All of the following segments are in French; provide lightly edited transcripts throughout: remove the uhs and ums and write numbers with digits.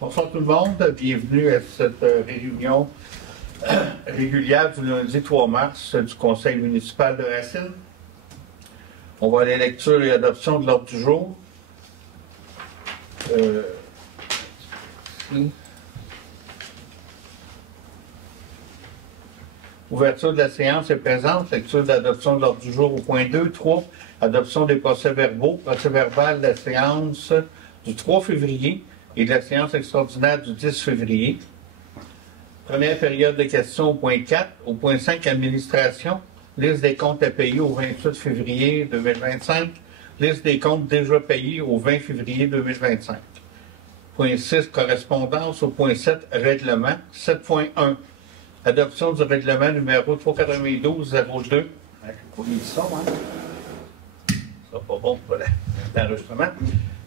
Bonsoir tout le monde, bienvenue à cette réunion régulière du lundi 3 mars du Conseil municipal de Racine. On va aller à la lecture et adoption de l'ordre du jour. Ouverture de la séance est présente. Lecture de l'adoption de l'ordre du jour au point 2. 3. Adoption des procès-verbaux. Procès-verbal de la séance du 3 février et de la séance extraordinaire du 10 février. Première période de questions au point 4. Au point 5, administration. Liste des comptes à payer au 28 février 2025. Liste des comptes déjà payés au 20 février 2025. Point 6, correspondance. Au point 7, règlement. 7.1. Adoption du règlement numéro 392-02. Ça sera pas bon pour l'enregistrement.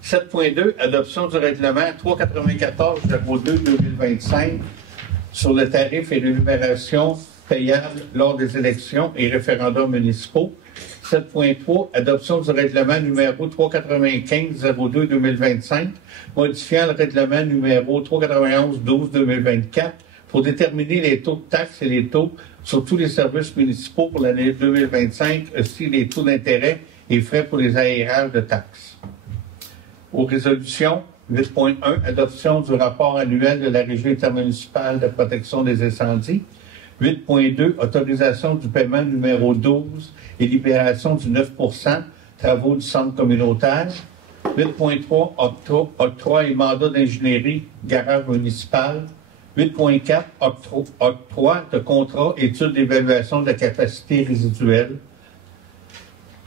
7.2. Adoption du règlement 394-02-2025 sur le tarif et l'énumération payable lors des élections et référendums municipaux. 7.3. Adoption du règlement numéro 395-02-2025 modifiant le règlement numéro 391-12-2024 pour déterminer les taux de taxes et les taux sur tous les services municipaux pour l'année 2025, ainsi les taux d'intérêt et frais pour les aérages de taxes. Aux résolutions, 8.1, adoption du rapport annuel de la Régie intermunicipale de protection des incendies. 8.2, autorisation du paiement numéro 12 et libération du 9%, travaux du centre communautaire. 8.3, octroi et mandat d'ingénierie, garage municipal. 8.4, octroi de contrat, étude d'évaluation de la capacité résiduelle.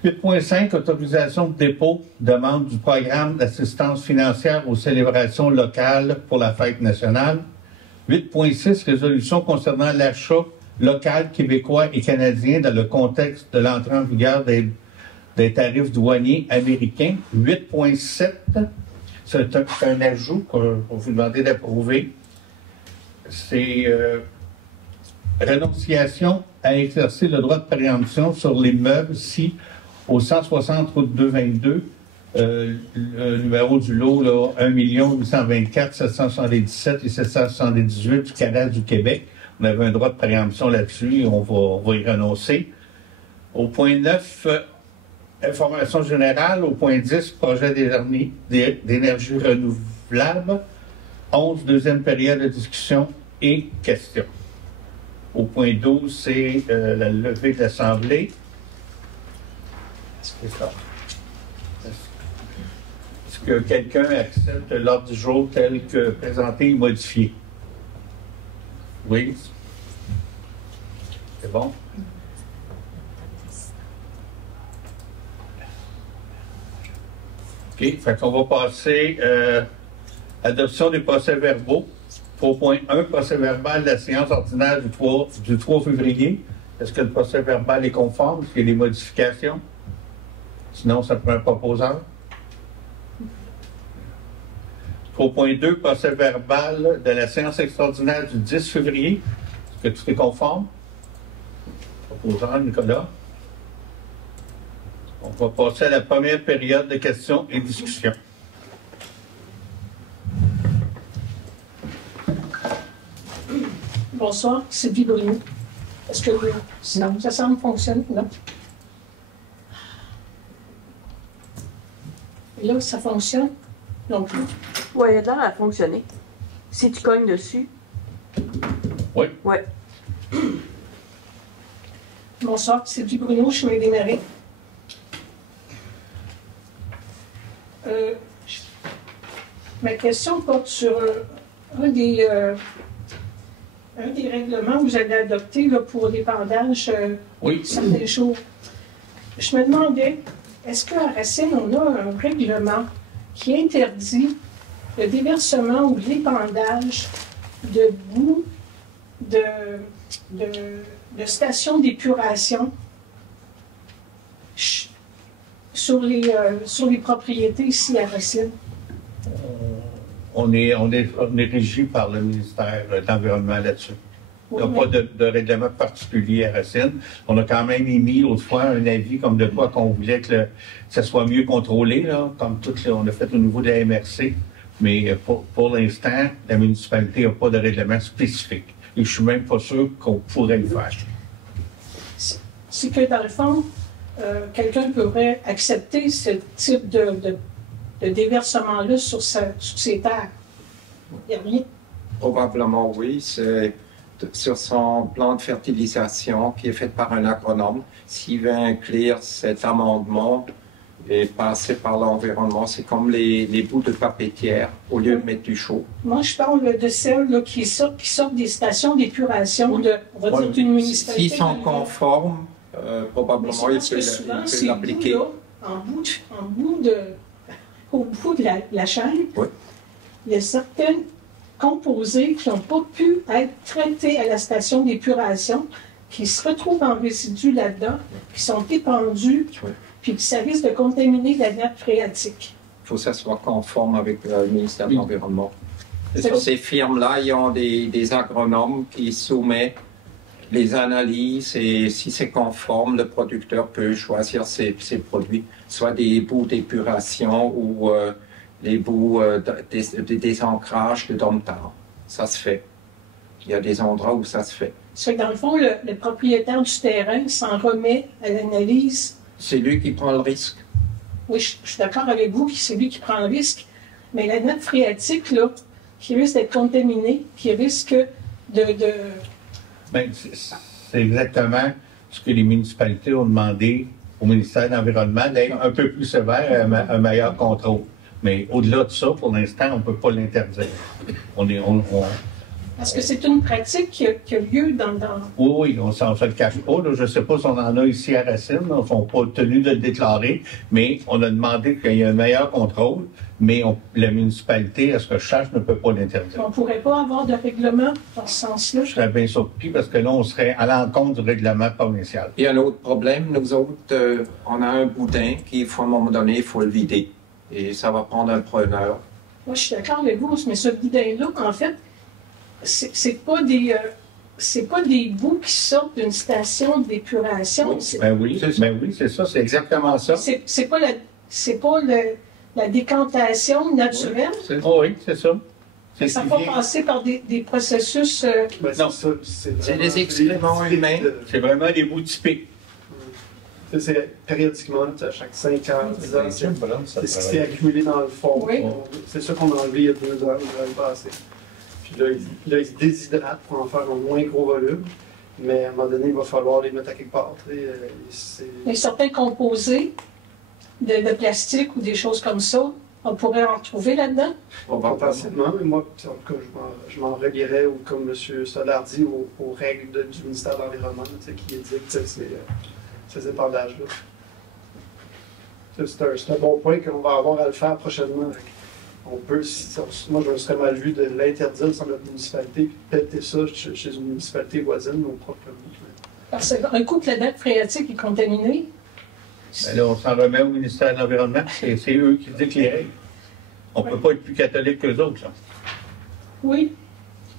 8.5, autorisation de dépôt, demande du programme d'assistance financière aux célébrations locales pour la fête nationale. 8.6, résolution concernant l'achat local québécois et canadien dans le contexte de l'entrée en vigueur des tarifs douaniers américains. 8.7, c'est un ajout qu'on vous demander d'approuver. C'est renonciation à exercer le droit de préemption sur les meubles si, au 160 route 222, le numéro du lot, là, 1 824 777 et 778 du Canada du Québec. On avait un droit de préemption là-dessus et on va y renoncer. Au point 9, information générale. Au point 10, projet d'énergie renouvelable. 11, deuxième période de discussion et questions. Au point 12, c'est la levée de l'Assemblée. Est-ce que quelqu'un accepte l'ordre du jour tel que présenté et modifié? Oui? C'est bon? OK. Fait qu'on va passer adoption des procès-verbaux. 3.1, procès-verbal de la séance ordinaire du 3 février. Est-ce que le procès-verbal est conforme? Est-ce qu'il y a des modifications? Sinon, ça prend un proposeur. 3.2, procès-verbal de la séance extraordinaire du 10 février. Est-ce que tout est conforme? Proposeur, Nicolas. On va passer à la première période de questions et discussions. Bonsoir, Sylvie Bruno. Est-ce que non, ça semble fonctionner? Non. Et là, ça fonctionne non plus? Oui, il a l'air à fonctionner. Si tu cognes dessus. Oui. Oui. Bonsoir, Sylvie Bruno, je suis Desmarais. Ma question porte sur un des règlements que vous avez adopté là, pour l'épandage certains jours. Je me demandais, est-ce qu'à Racine, on a un règlement qui interdit le déversement ou l'épandage de boue de stations d'épuration sur les propriétés ici à Racine? On est régi par le ministère de l'Environnement là-dessus. Il n'y a pas de règlement particulier à Racine. On a quand même émis autrefois un avis comme de quoi qu'on voulait que ça soit mieux contrôlé, là, comme tout on a fait au niveau de la MRC. Mais pour l'instant, la municipalité n'a pas de règlement spécifique. Et je ne suis même pas sûr qu'on pourrait le faire. C'est que, dans le fond, quelqu'un pourrait accepter ce type de déversement-là sur ses terres. Il n'y a rien. Probablement oui. C'est sur son plan de fertilisation qui est fait par un agronome. S'il veut inclure cet amendement et passer par l'environnement, c'est comme les bouts de papetière au lieu de mettre du chaud. Moi, je parle de celles là, qui sortent des stations d'épuration on va dire d'une municipalité. S'ils sont conformes, probablement il peut l'appliquer. Au bout de la chaîne, oui. Il y a certaines composés qui n'ont pas pu être traités à la station d'épuration, qui se retrouvent en résidus là-dedans, qui sont épandus, oui. Puis ça risque de contaminer la nappe phréatique. Il faut que ça soit conforme avec le ministère de l'Environnement. Ces firmes-là, ils ont des agronomes qui soumettent les analyses et si c'est conforme, le producteur peut choisir ses produits, soit des bouts d'épuration ou les bouts des ancrages de domtar. Ça se fait. Il y a des endroits où ça se fait. Ça fait que dans le fond, le propriétaire du terrain s'en remet à l'analyse. C'est lui qui prend le risque. Oui, je suis d'accord avec vous que c'est lui qui prend le risque. Mais la nappe phréatique, là, qui risque d'être contaminée, qui risque de... Bien, c'est exactement ce que les municipalités ont demandé au ministère de l'Environnement, d'être un peu plus sévère, un meilleur contrôle. Mais au-delà de ça, pour l'instant, on ne peut pas l'interdire. Parce que c'est une pratique qui a lieu dans... Oui, on ne se le cache pas. Là. Je ne sais pas si on en a ici à Racine. Ils ne sont pas tenus de le déclarer, mais on a demandé qu'il y ait un meilleur contrôle. Mais la municipalité, à ce que je sache, ne peut pas l'interdire. On ne pourrait pas avoir de règlement dans ce sens-là? Je serais bien surpris parce que là, on serait à l'encontre du règlement provincial. Il y a un autre problème. Nous autres, on a un boudin qui, à un moment donné, il faut le vider. Et ça va prendre un preneur. Moi, je suis d'accord avec vous, mais ce boudin-là, en fait, c'est pas des bouts qui sortent d'une station d'épuration. Oui, c'est ça, c'est exactement ça. C'est pas la décantation naturelle. Oui, c'est ça. Ça va passer par des processus... non, c'est des excréments humains. C'est vraiment des bouts typiques. C'est périodiquement, à chaque 5 ans, 10 ans, c'est ce qui s'est accumulé dans le fond. Oui. C'est ça qu'on a enlevé il y a 2 ans, l'année passée. Puis là, ils se déshydratent pour en faire un moins gros volume. Mais à un moment donné, il va falloir les mettre à quelque part. Mais certains composés de plastique ou des choses comme ça, on pourrait en trouver là-dedans? Potentiellement, mais moi, en tout cas, je m'en relierais, ou comme M. Solar dit, aux règles du ministère de l'Environnement, qui édictent ces épandages-là. C'est un bon point qu'on va avoir à le faire prochainement. On peut, moi, je serais mal vu de l'interdire sur notre municipalité et de péter ça chez une municipalité voisine, nos propres routes. Parce qu'un coup que la nappe phréatique est contaminée... Ben là, on s'en remet au ministère de l'Environnement, c'est eux qui disent les règles. On ne peut pas être plus catholique qu'eux autres, là. Oui.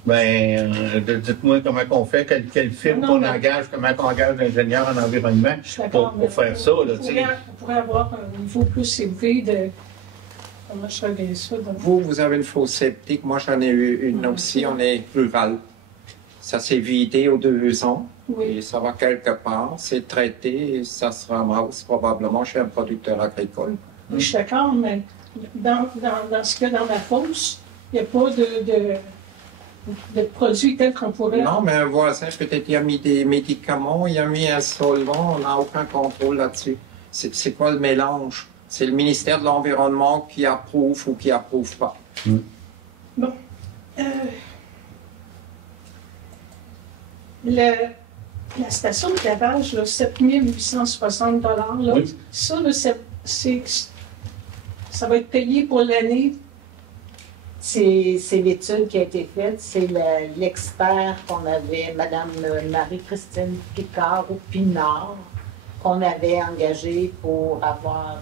Ben, dites-moi comment on fait, quelle firme qu'on engage, comment on engage l'ingénieur en environnement pour faire ça. Là, on pourrait avoir un niveau plus élevé de... Comment je regarde ça? Vous avez une fosse septique. Moi, j'en ai eu une aussi. On est rural. Ça s'est vidé aux 2 ans. Oui. Et ça va quelque part. C'est traité et ça se ramasse probablement chez un producteur agricole. Oui, je suis d'accord, mais dans ce cas, dans la fosse, il n'y a pas de produits tels qu'on pourrait... Non, mais un voisin, peut-être, il a mis des médicaments, il a mis un solvant, on n'a aucun contrôle là-dessus. C'est quoi le mélange? C'est le ministère de l'Environnement qui approuve ou qui approuve pas. Bon. La station de lavage, là, 7 860 $, là, oui. Ça, là, ça va être payé pour l'année. C'est l'étude qui a été faite. C'est l'expert qu'on avait, Mme Marie-Christine Picard ou Pinard, qu'on avait engagé pour avoir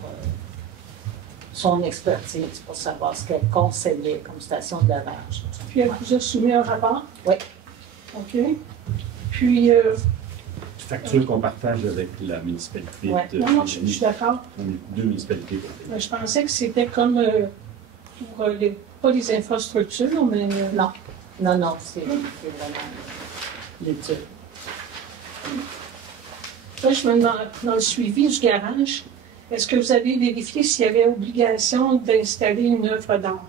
son expertise, pour savoir ce qu'elle conseillait comme station de lavage. Puis elle vous a soumis un rapport? Oui. OK. Puis... facture qu'on partage avec la municipalité. Ouais. Non, je suis d'accord. On est 2 municipalités. Je pensais que c'était comme pour pas les infrastructures, mais... Non, non, non, c'est vraiment l'étude. Là, je me demande, dans le suivi du garage, est-ce que vous avez vérifié s'il y avait obligation d'installer une œuvre d'art?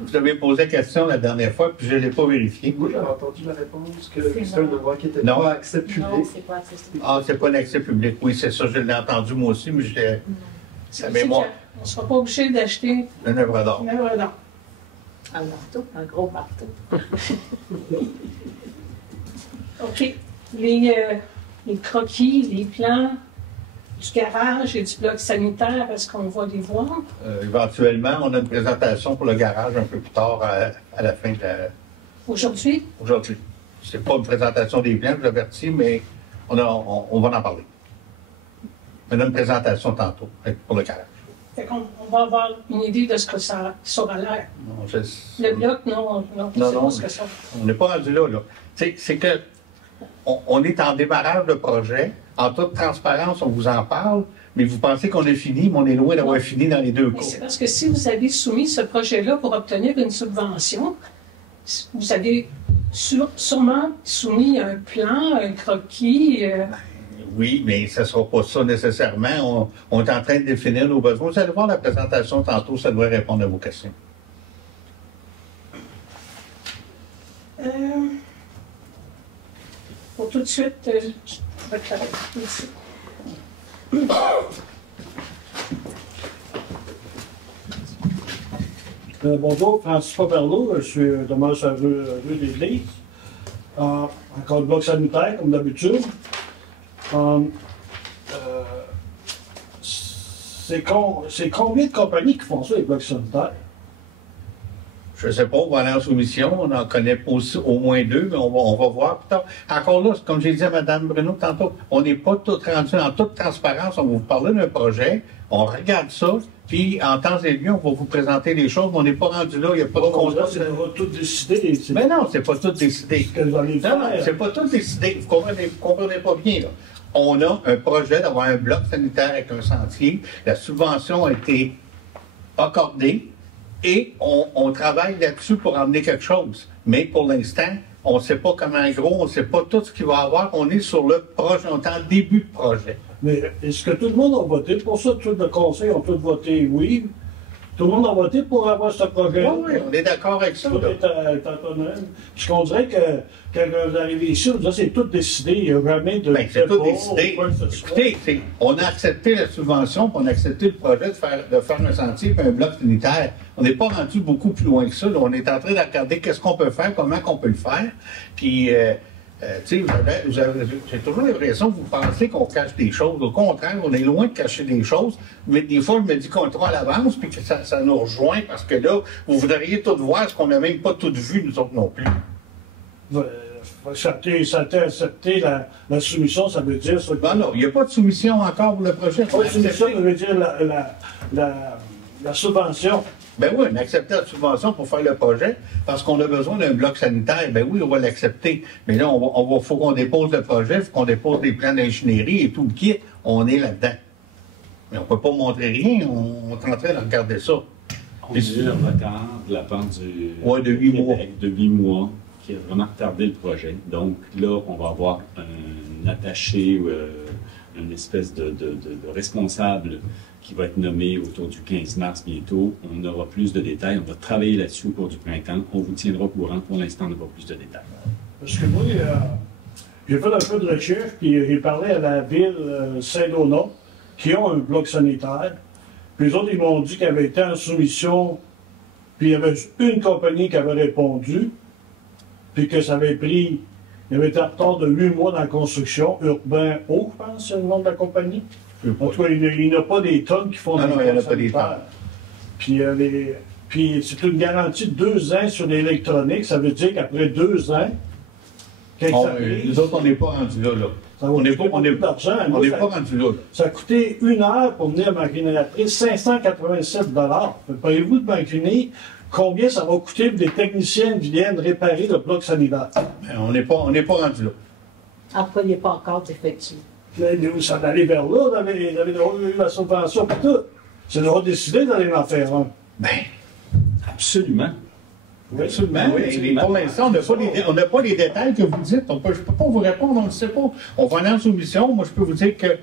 Vous avez posé la question la dernière fois, puis je ne l'ai pas vérifié. Oui, j'avais entendu la réponse que c'est un endroit qui était Non. pas accès public. Non, c'est pas accessible. Ah, c'est pas un accès public. Oui, c'est ça, je l'ai entendu moi aussi, mais je l'ai. Ça Mais veut moi- dire qu'on ne sera pas obligé d'acheter Une œuvre d'art. une œuvre d'art. Un marteau, un gros marteau. OK. Les croquis, les plans du garage et du bloc sanitaire, est-ce qu'on va les voir? Éventuellement, on a une présentation pour le garage un peu plus tard à la fin de Aujourd'hui? aujourd'hui. C'est pas une présentation des plans, je vous avertis, mais on va en parler. On a une présentation tantôt pour le garage. Fait qu'on va avoir une idée de ce que ça aura l'air. Non, Le bloc, non, c'est non. pas ce que ça. On n'est pas rendu là. C'est que on est en démarrage de projet. En toute transparence, on vous en parle, mais vous pensez qu'on a fini, mais on est loin d'avoir fini dans les deux Mais cas. c'est parce que si vous avez soumis ce projet-là pour obtenir une subvention, vous avez sûrement soumis un plan, un croquis. Oui, mais ce ne sera pas ça nécessairement. On est en train de définir nos besoins. Vous allez voir la présentation tantôt, ça doit répondre à vos questions. Pour tout de suite, je vais travailler ici. Bonjour, Francis Paperlo, je suis demeure sur la rue de l'Église. Encore le bloc sanitaire, comme d'habitude. C'est combien de compagnies qui font ça, les blocs sanitaires? Je ne sais pas, on va aller en soumission, on en connaît pas aussi, au moins deux, mais on va voir plus tard. Encore là, comme j'ai dit à Mme Bruno tantôt, on n'est pas tout rendu en toute transparence, on va vous parler d'un projet, on regarde ça, puis en temps et lieu, on va vous présenter les choses, mais on n'est pas rendu là, il n'y a pas de contrat. C'est tout décidé. Mais non, c'est pas tout décidé. Ce que vous allez faire. Non, c'est pas tout décidé. Vous comprenez pas bien, là. On a un projet d'avoir un bloc sanitaire avec un sentier. La subvention a été accordée et on travaille là-dessus pour emmener quelque chose. Mais pour l'instant, on ne sait pas comment gros, on ne sait pas tout ce qu'il va y avoir. On est sur le projet, on est en début de projet. Mais est-ce que tout le monde a voté pour ça? Tout le conseil ont tous voté oui. Tout le monde a voté pour avoir ce projet. Oui, on est d'accord avec ça. Tout est autonome. Parce qu'on dirait que quand vous arrivez ici, on dirait que c'est tout décidé. Il n'y a jamais de. Bien, c'est tout débat décidé. ou quoi que ce soit. Écoutez, on a accepté la subvention, puis on a accepté le projet de faire un sentier et un bloc sanitaire. On n'est pas rendu beaucoup plus loin que ça. Là. On est en train de regarder qu'est-ce qu'on peut faire, comment qu'on peut le faire. Puis, tu sais, j'ai toujours l'impression que vous pensez qu'on cache des choses. Au contraire, on est loin de cacher des choses. Mais des fois, je me dis qu'on est trop à l'avance, puis que ça nous rejoint, parce que là, vous voudriez tout voir ce qu'on n'a même pas tout vu, nous autres non plus. Accepter la soumission, ça veut dire ça. Ben non, il n'y a pas de soumission encore pour le projet. La soumission, ça veut dire la subvention. Ben oui, on a accepté la subvention pour faire le projet parce qu'on a besoin d'un bloc sanitaire. Ben oui, on va l'accepter. Mais là, faut qu'on dépose le projet, faut qu'on dépose des plans d'ingénierie et tout le kit. On est là-dedans. Mais on ne peut pas montrer rien. On est en train de regarder ça. On a eu un retard de la part du Ouais, de 8 mois. Québec, de 8 mois, qui a vraiment retardé le projet. Donc là, on va avoir un attaché ou une espèce de responsable qui va être nommé autour du 15 mars bientôt. On aura plus de détails. On va travailler là-dessus au cours du printemps. On vous tiendra au courant. Pour l'instant, on n'a pas plus de détails. Parce que moi, j'ai fait un peu de recherche, puis j'ai parlé à la ville Saint-Donat, qui ont un bloc sanitaire. Puis les autres, ils m'ont dit qu'il avait été en soumission, puis il y avait une compagnie qui avait répondu, puis que ça avait pris, il avait été en retard de 8 mois dans la construction. Urbain Haut, je pense, c'est le nom de la compagnie. En tout cas, il n'y a pas des tonnes qui font Non, il n'y en a pas des tonnes. Puis c'est une garantie de 2 ans sur l'électronique. Ça veut dire qu'après 2 ans, nous autres, on n'est pas rendu là. On n'est pas rendu là. Ça a coûté 1 heure pour venir maquiner la prise, 587 $. Payez-vous de maquiner combien ça va coûter pour des techniciens qui viennent réparer le bloc sanitaire? On n'est pas rendu là. Après, il n'est pas encore effectué. Ça allait vers là, on avait eu la subvention pour tout. C'est d'avoir décidé d'aller en faire un. Ben, Absolument. Oui, absolument. Oui, Mais absolument. pour l'instant, on n'a pas les détails que vous dites. Je ne peux pas vous répondre, on ne sait pas. On va aller en soumission. Moi, je peux vous dire que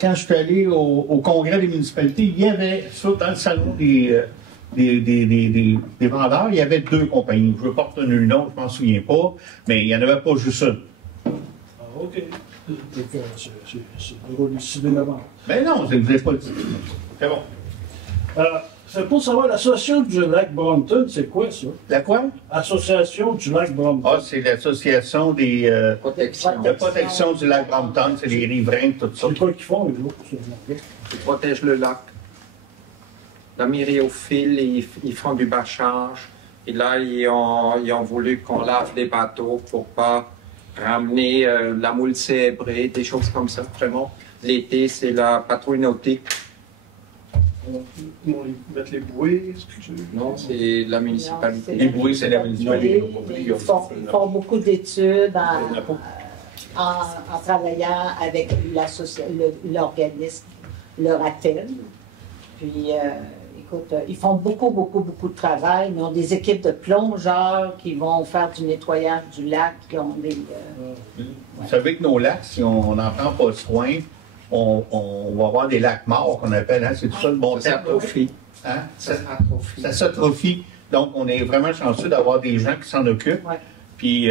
quand je suis allé au congrès des municipalités, il y avait ça dans le salon des vendeurs, il y avait 2 compagnies. Je ne porte un nom, je ne m'en souviens pas, mais il n'y en avait pas juste une. Ah, OK. Donc, c'est d'avoir décidé d'avant. Mais non, vous n'avez pas dit. C'est bon. C'est pour savoir, l'association du lac Brompton, c'est quoi ça? La quoi? Association du lac Brompton. Ah, c'est l'association de protection du lac Brompton, c'est les riverains, tout ça. C'est quoi qu'ils font, les autres? Ils protègent le lac. La myriophiles, ils font du bâchage. Et là, ils ont voulu qu'on lave les bateaux pour pas ramener la moule cébrée, des choses comme ça. Vraiment, l'été, c'est la patrouille nautique. Ils vont mettre les bouées, est-ce que tu... Non, c'est la municipalité. Les bouées, c'est la municipalité. Ils font beaucoup d'études en travaillant avec l'organisme, le RATEL. Puis, écoute, ils font beaucoup de travail. Ils ont des équipes de plongeurs qui vont faire du nettoyage du lac, qui ont des... Vous savez que nos lacs, si on n'en prend pas soin, on va avoir des lacs morts qu'on appelle, hein? C'est tout ça le bon Ça terme. s'atrophie. Hein? Ça s'atrophie. Ça s'atrophie. Donc, on est vraiment chanceux d'avoir des gens qui s'en occupent. Ouais. Puis,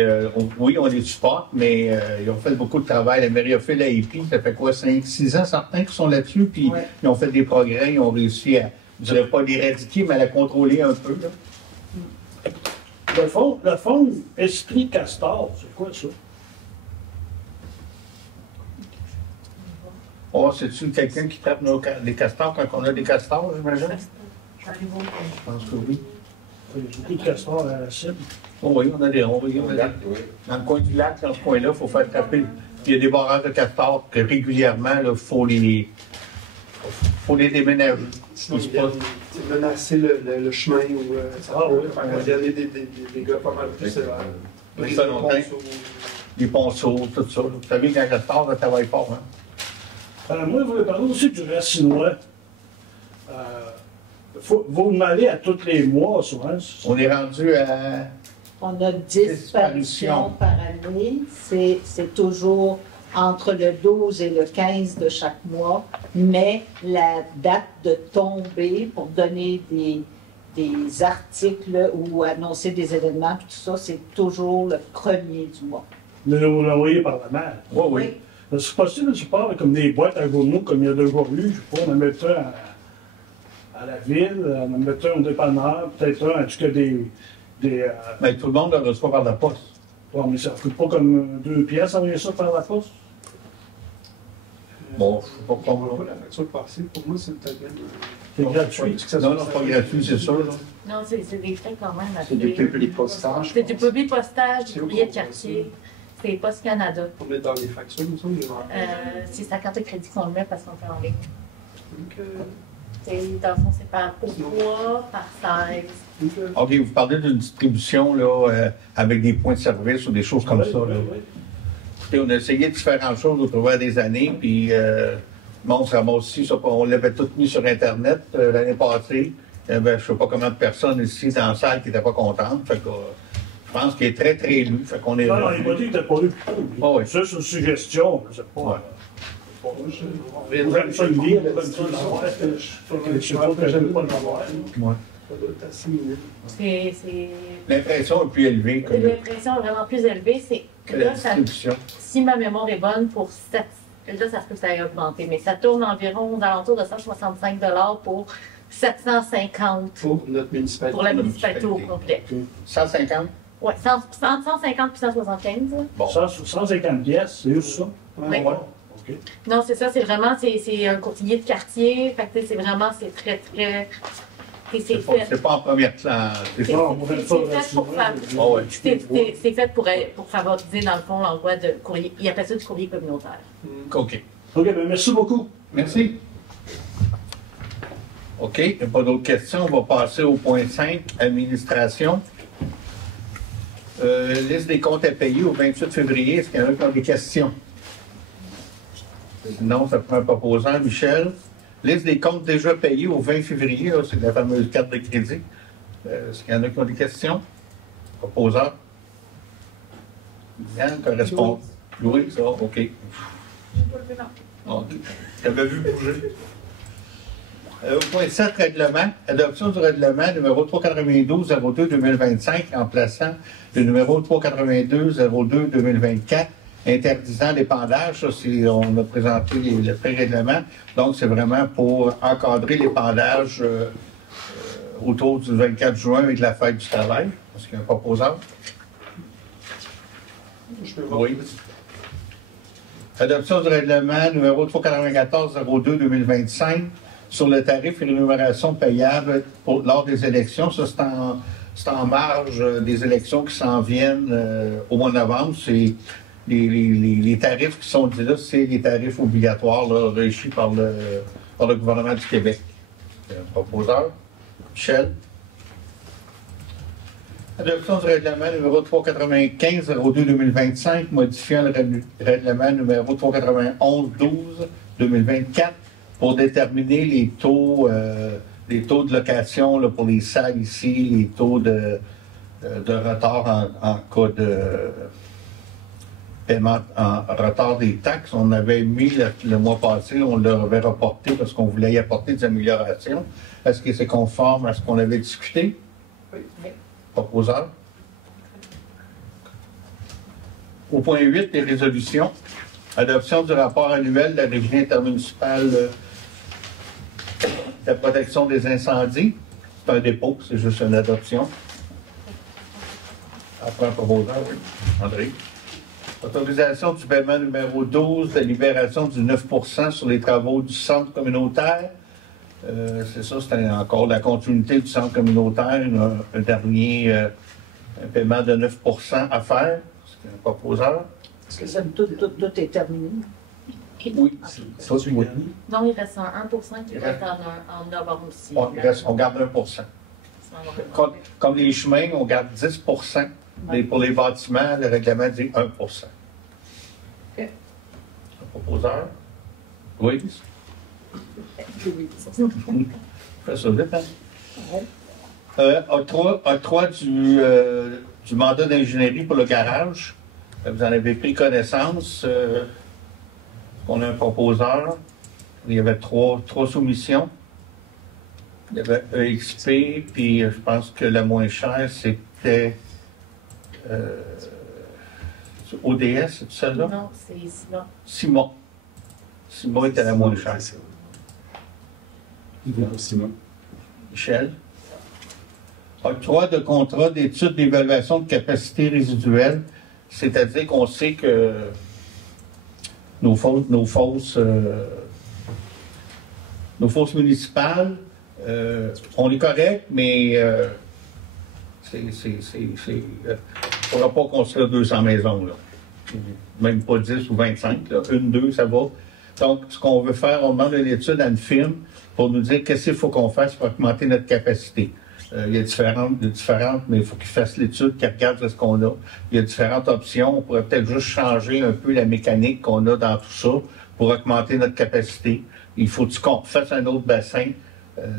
oui, on les supporte, mais ils ont fait beaucoup de travail. La Mériophile à Épi, ça fait quoi, 5-6 ans, certains qui sont là-dessus, puis Ouais. ils ont fait des progrès, ils ont réussi à, je ne dirais pas l'éradiquer, mais à la contrôler un peu. Là. Le fond Esprit Castor, c'est quoi ça? Oh, c'est-tu quelqu'un qui trappe les castors quand on a des castors, j'imagine? Je pense que oui. Il y a beaucoup de castors à la cible. Oh, oui, on a des ronds. Dans le coin du lac, dans ce coin-là, il faut faire trapper. Il y a des barrages de castors que régulièrement, il faut les déménager. Sinon, ils viennent menacer le chemin ou il y a des gars pas mal plus sévères. Oui, ça longtemps. Les ponceaux, tout ça. Vous savez qu'un castor, ça travaille fort. Hein? Moi, je voulais parler aussi du racinois. Vous demandez à tous les mois, souvent. On est rendu à... On a 10 parutions par année. C'est toujours entre le 12 et le 15 de chaque mois, mais la date de tombée pour donner des articles ou annoncer des événements, tout ça, c'est toujours le 1er du mois. Mais vous l'envoyez par la mer. Oui, oui. C'est possible de se parler comme des boîtes à gourmets, comme il y a déjà eu. Je sais pas, on en met un à la ville, on en met un au dépanneur, peut-être un, en tout cas Mais tout le monde le reçoit par la poste. Ouais, mais ça ne coûte pas comme 2 pièces envoyer ça par la poste. Bon, je ne sais pas On comment. voit la facture passée. Pour moi, c'est peut-être même... C'est gratuit. Non, non, c'est pas gratuit, c'est sûr. Là. Non, c'est des frais quand même. C'est du public postage. C'est du public postage, du C'est courrier de où, quartier. C'est Poste Canada. On est dans les factures, nous sommes. C'est sa carte de crédit qu'on le met parce qu'on fait en ligne. Donc, Dans le fond, c'est par 3, par 16. OK, vous parlez d'une distribution là, avec des points de service ou des choses comme ça. Là. Écoutez, on a essayé différentes choses au travers des années, puis bon, ça m'a aussi, ça, on l'avait tout mis sur Internet l'année passée. Je ne sais pas combien de personnes ici dans la salle qui n'étaient pas contentes. Fait que, je pense qu'il est très, très lu. Fait qu'on est... Non, non, il m'a dit qu'il n'était pas lu plus tôt. Ah oui. Ça, c'est une suggestion. Je ne sais pas. Ouais. On aime ça le lire, on aime ça l'avoir. Je ne sais pas que j'aime pas l'avoir. Ouais. ça doit être assez minime. C'est L'impression est plus élevée que l'impression vraiment plus élevée. C'est que la là, ça, distribution. si ma mémoire est bonne, pour 7, là, ça se peut que ça ait augmenté, mais ça tourne environ aux alentours de 165 $ pour 750 Pour notre municipalité. pour la municipalité au complet. 150? Oui, 150 puis 175. là. Bon. 150 pièces, c'est juste ça. Oui. Ouais. OK. Non, c'est ça, c'est vraiment, c'est un courtier de quartier. Fait que c'est vraiment, c'est très, très. C'est C'est fait. pas en première classe. C'est on pourrait fait le faire pour Ah ouais. c'est fait pour favoriser, dans le fond, l'envoi de courrier. Il appelle ça du courrier communautaire. OK. OK, bien, merci beaucoup. Merci. OK, il n'y a pas d'autres questions. On va passer au point 5, administration. Liste des comptes à payer au 28 février. Est-ce qu'il y en a qui ont des questions? Sinon, ça prend un proposant. Michel, Liste des comptes déjà payés au 20 février, c'est la fameuse carte de crédit. Est-ce qu'il y en a qui ont des questions? Proposeur? Bien, correspond. Louis, ça, OK. Tu avais vu bouger. Au point 7, règlement. Adoption du règlement numéro 392-02-2025, remplaçant le numéro 392-02-2024, interdisant l'épandage. Ça, on a présenté le pré-règlement. Donc, c'est vraiment pour encadrer l'épandage autour du 24 juin et de la fête du travail. Est-ce qu'il y a un proposeur? Oui. Adoption du règlement numéro 394-02-2025 sur le tarif et rémunération payable lors des élections. Ça, c'est en marge des élections qui s'en viennent au mois de novembre. C'est les tarifs qui sont dits là, c'est les tarifs obligatoires là, régis par le gouvernement du Québec. Proposeur. Michel. Adoption du règlement numéro 395-02-2025, modifiant le règlement numéro 391-12-2024 pour déterminer les taux de location là, pour les salles ici, les taux de retard en cas de paiement en retard des taxes. On avait mis le mois passé, on l'avait reporté parce qu'on voulait y apporter des améliorations. Est-ce que c'est conforme à ce qu'on avait discuté? Oui. Proposeur. Au point 8, les résolutions. Adoption du rapport annuel de la Régie intermunicipale de la protection des incendies. C'est un dépôt, c'est juste une adoption. Après un proposeur, oui. André. Autorisation du paiement numéro 12 de libération du 9 % sur les travaux du centre communautaire. C'est ça, c'était encore la continuité du centre communautaire, un dernier un paiement de 9 % à faire. C'est un proposeur. Est-ce que tout est terminé? Oui. Ça, tu vois. Non, il reste un 1 % qui va être en novembre aussi. On garde 1 % Comme les chemins, on garde 10 % mais pour les bâtiments, le règlement dit 1 %. Un proposeur. Oui. Fais ça vite, hein? Octroi du mandat d'ingénierie pour le garage. Vous en avez pris connaissance. On a un proposeur. Il y avait trois soumissions. Il y avait EXP, puis je pense que la moins chère, c'était ODS, c'est celle-là? Non, c'est Simon. Simon était la moins chère. Simon. Michel. Octroi de contrat d'études d'évaluation de capacité résiduelle, c'est-à-dire qu'on sait que nos fosses municipales, on est correct, mais on ne pourra pas construire 200 maisons, là. Même pas 10 ou 25, là. 1, 2, ça va. Donc, ce qu'on veut faire, on demande une étude à une firme pour nous dire qu'est-ce qu'il faut qu'on fasse pour augmenter notre capacité. Il y a différentes, mais il faut qu'ils fassent l'étude, qu'ils regardent ce qu'on a. Il y a différentes options. On pourrait peut-être juste changer un peu la mécanique qu'on a dans tout ça pour augmenter notre capacité. Il faut qu'on fasse un autre bassin.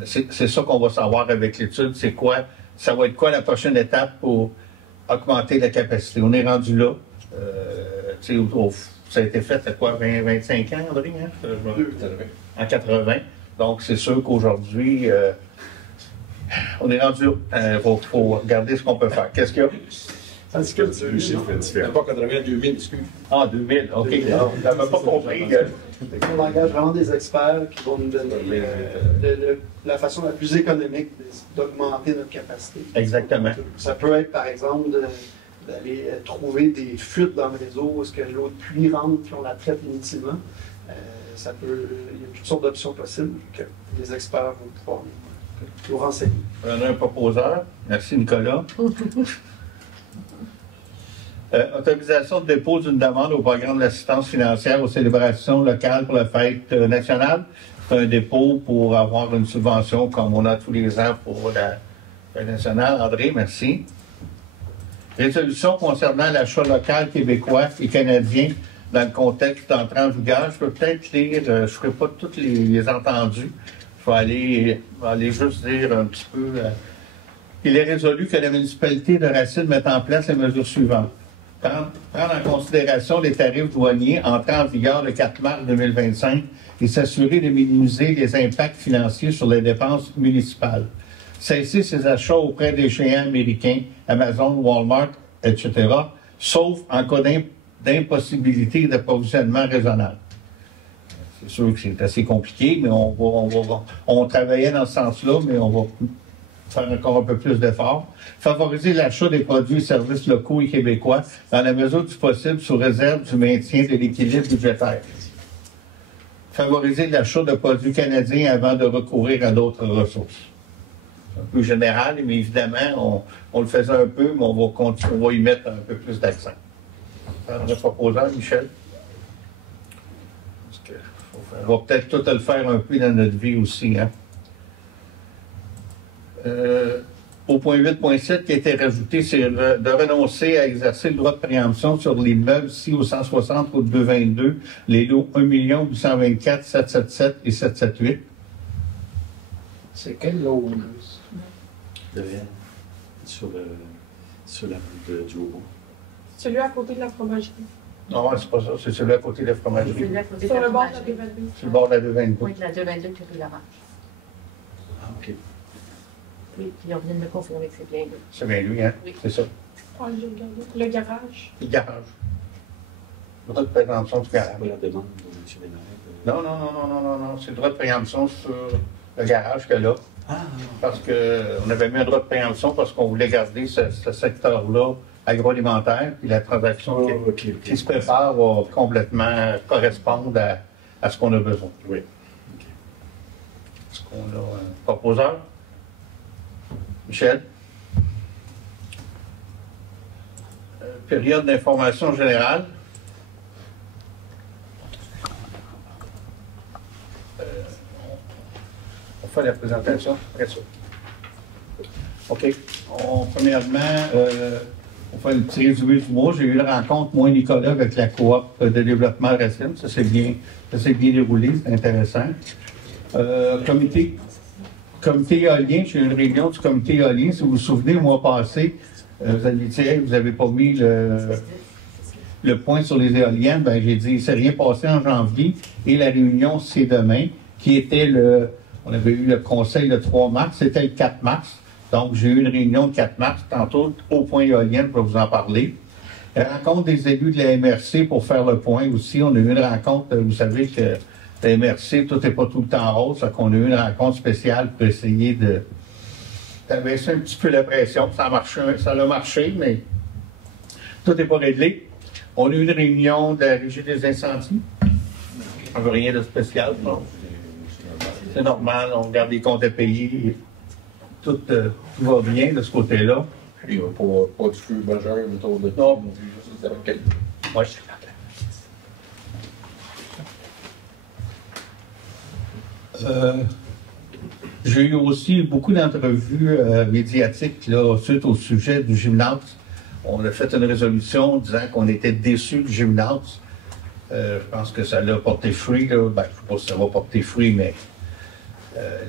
C'est ça qu'on va savoir avec l'étude. C'est quoi? Ça va être quoi la prochaine étape pour augmenter la capacité? On est rendu là. Ça a été fait à quoi? 25 ans, André? Hein? En 80. Donc, c'est sûr qu'aujourd'hui, on est rendu là. Il faut regarder ce qu'on peut faire. Qu'est-ce qu'il y a? Tandis que le chiffre est différent. Pas 80 à 2000, excuse. Ah, 2000, OK. On n'avait pas compris. On engage vraiment des experts qui vont nous donner la façon la plus économique d'augmenter notre capacité. Exactement. Ça peut être, par exemple, d'aller trouver des fuites dans le réseau où est-ce que l'eau de pluie rentre puis on la traite inutilement. Il y a toutes sortes d'options possibles que les experts vont pouvoir nous renseigner. On a un proposeur. Merci, Nicolas. Autorisation de dépôt d'une demande au programme d'assistance financière aux célébrations locales pour la fête nationale. C'est un dépôt pour avoir une subvention comme on a tous les ans pour la fête nationale. André, merci. Résolution concernant l'achat local québécois et canadien dans le contexte d'entrée en vigueur. Je peux peut-être lire, je ne ferai pas tous les entendus. Je vais aller juste dire un petit peu. Il est résolu que la municipalité de Racine mette en place les mesures suivantes. Prendre en considération les tarifs douaniers entrant en vigueur le 4 mars 2025 et s'assurer de minimiser les impacts financiers sur les dépenses municipales. Cesser ses achats auprès des géants américains, Amazon, Walmart, etc., sauf en cas d'impossibilité d'approvisionnement raisonnable. C'est sûr que c'est assez compliqué, mais on travaillait dans ce sens-là, mais on va faire encore un peu plus d'efforts. Favoriser l'achat des produits et services locaux et québécois dans la mesure du possible sous réserve du maintien de l'équilibre budgétaire. Favoriser l'achat de produits canadiens avant de recourir à d'autres ressources. C'est un peu général, mais évidemment, on le faisait un peu, mais on va y mettre un peu plus d'accent. Le proposeur, Michel. On va peut-être tout le faire un peu dans notre vie aussi, hein? Au point 8.7 qui a été rajouté, c'est de renoncer à exercer le droit de préemption sur l'immeuble ici au 160 route 222, les lots 1 824 777 et 778. C'est quel lot? Sur la route du Haut. Celui à côté de la fromagerie. Non, c'est pas ça, c'est celui à côté de la fromagerie. Sur le bord de la 222. Sur le bord de la 222. Oui, la 222 qui est l'orange. Ah, OK. Oui, puis on vient de me confirmer que c'est bien lui. C'est bien lui, hein? Oui. C'est ça. Ah, j'ai regardé. Le garage. Le garage. Le droit de préemption du garage. C'est pas la demande de M. Bénard. Non. C'est le droit de préemption sur le garage qu'elle a. Ah, Parce qu'on avait mis un droit de préemption parce qu'on voulait garder ce secteur-là agroalimentaire, puis la transaction qui se prépare va complètement correspondre à ce qu'on a besoin. Oui. Est-ce qu'on a un proposeur? Michel? Période d'information générale. On fait la présentation après ça. OK. Premièrement, on fait un petit résumé du mois. J'ai eu une rencontre, moi et Nicolas, avec la coop de développement Racine. Ça s'est bien déroulé, c'est intéressant. Comité éolien, j'ai eu une réunion du comité éolien. Si vous vous souvenez, le mois passé, vous aviez dit, hey, vous n'avez pas mis le point sur les éoliennes. Ben, j'ai dit, il ne s'est rien passé en janvier et la réunion, c'est demain, qui était on avait eu le conseil le 3 mars, c'était le 4 mars. Donc, j'ai eu une réunion le 4 mars, tantôt, au point éolien, pour vous en parler. La rencontre des élus de la MRC pour faire le point aussi. On a eu une rencontre, vous savez que la MRC, tout n'est pas tout le temps rose, donc on a eu une rencontre spéciale pour essayer d'abaisser un petit peu la pression. Ça a marché, mais tout n'est pas réglé. On a eu une réunion de la Régie des incendies. On veut rien de spécial, non? C'est normal, on regarde les comptes à payer. Tout va bien de ce côté-là. Il n'y a pas de feu majeur autour de non. Moi, je suis j'ai eu aussi beaucoup d'entrevues médiatiques là, suite au sujet du gymnase. On a fait une résolution disant qu'on était déçus du gymnase. Je pense que ça l'a porté fruit. Là. Ben, je ne sais pas si ça va porter fruit, mais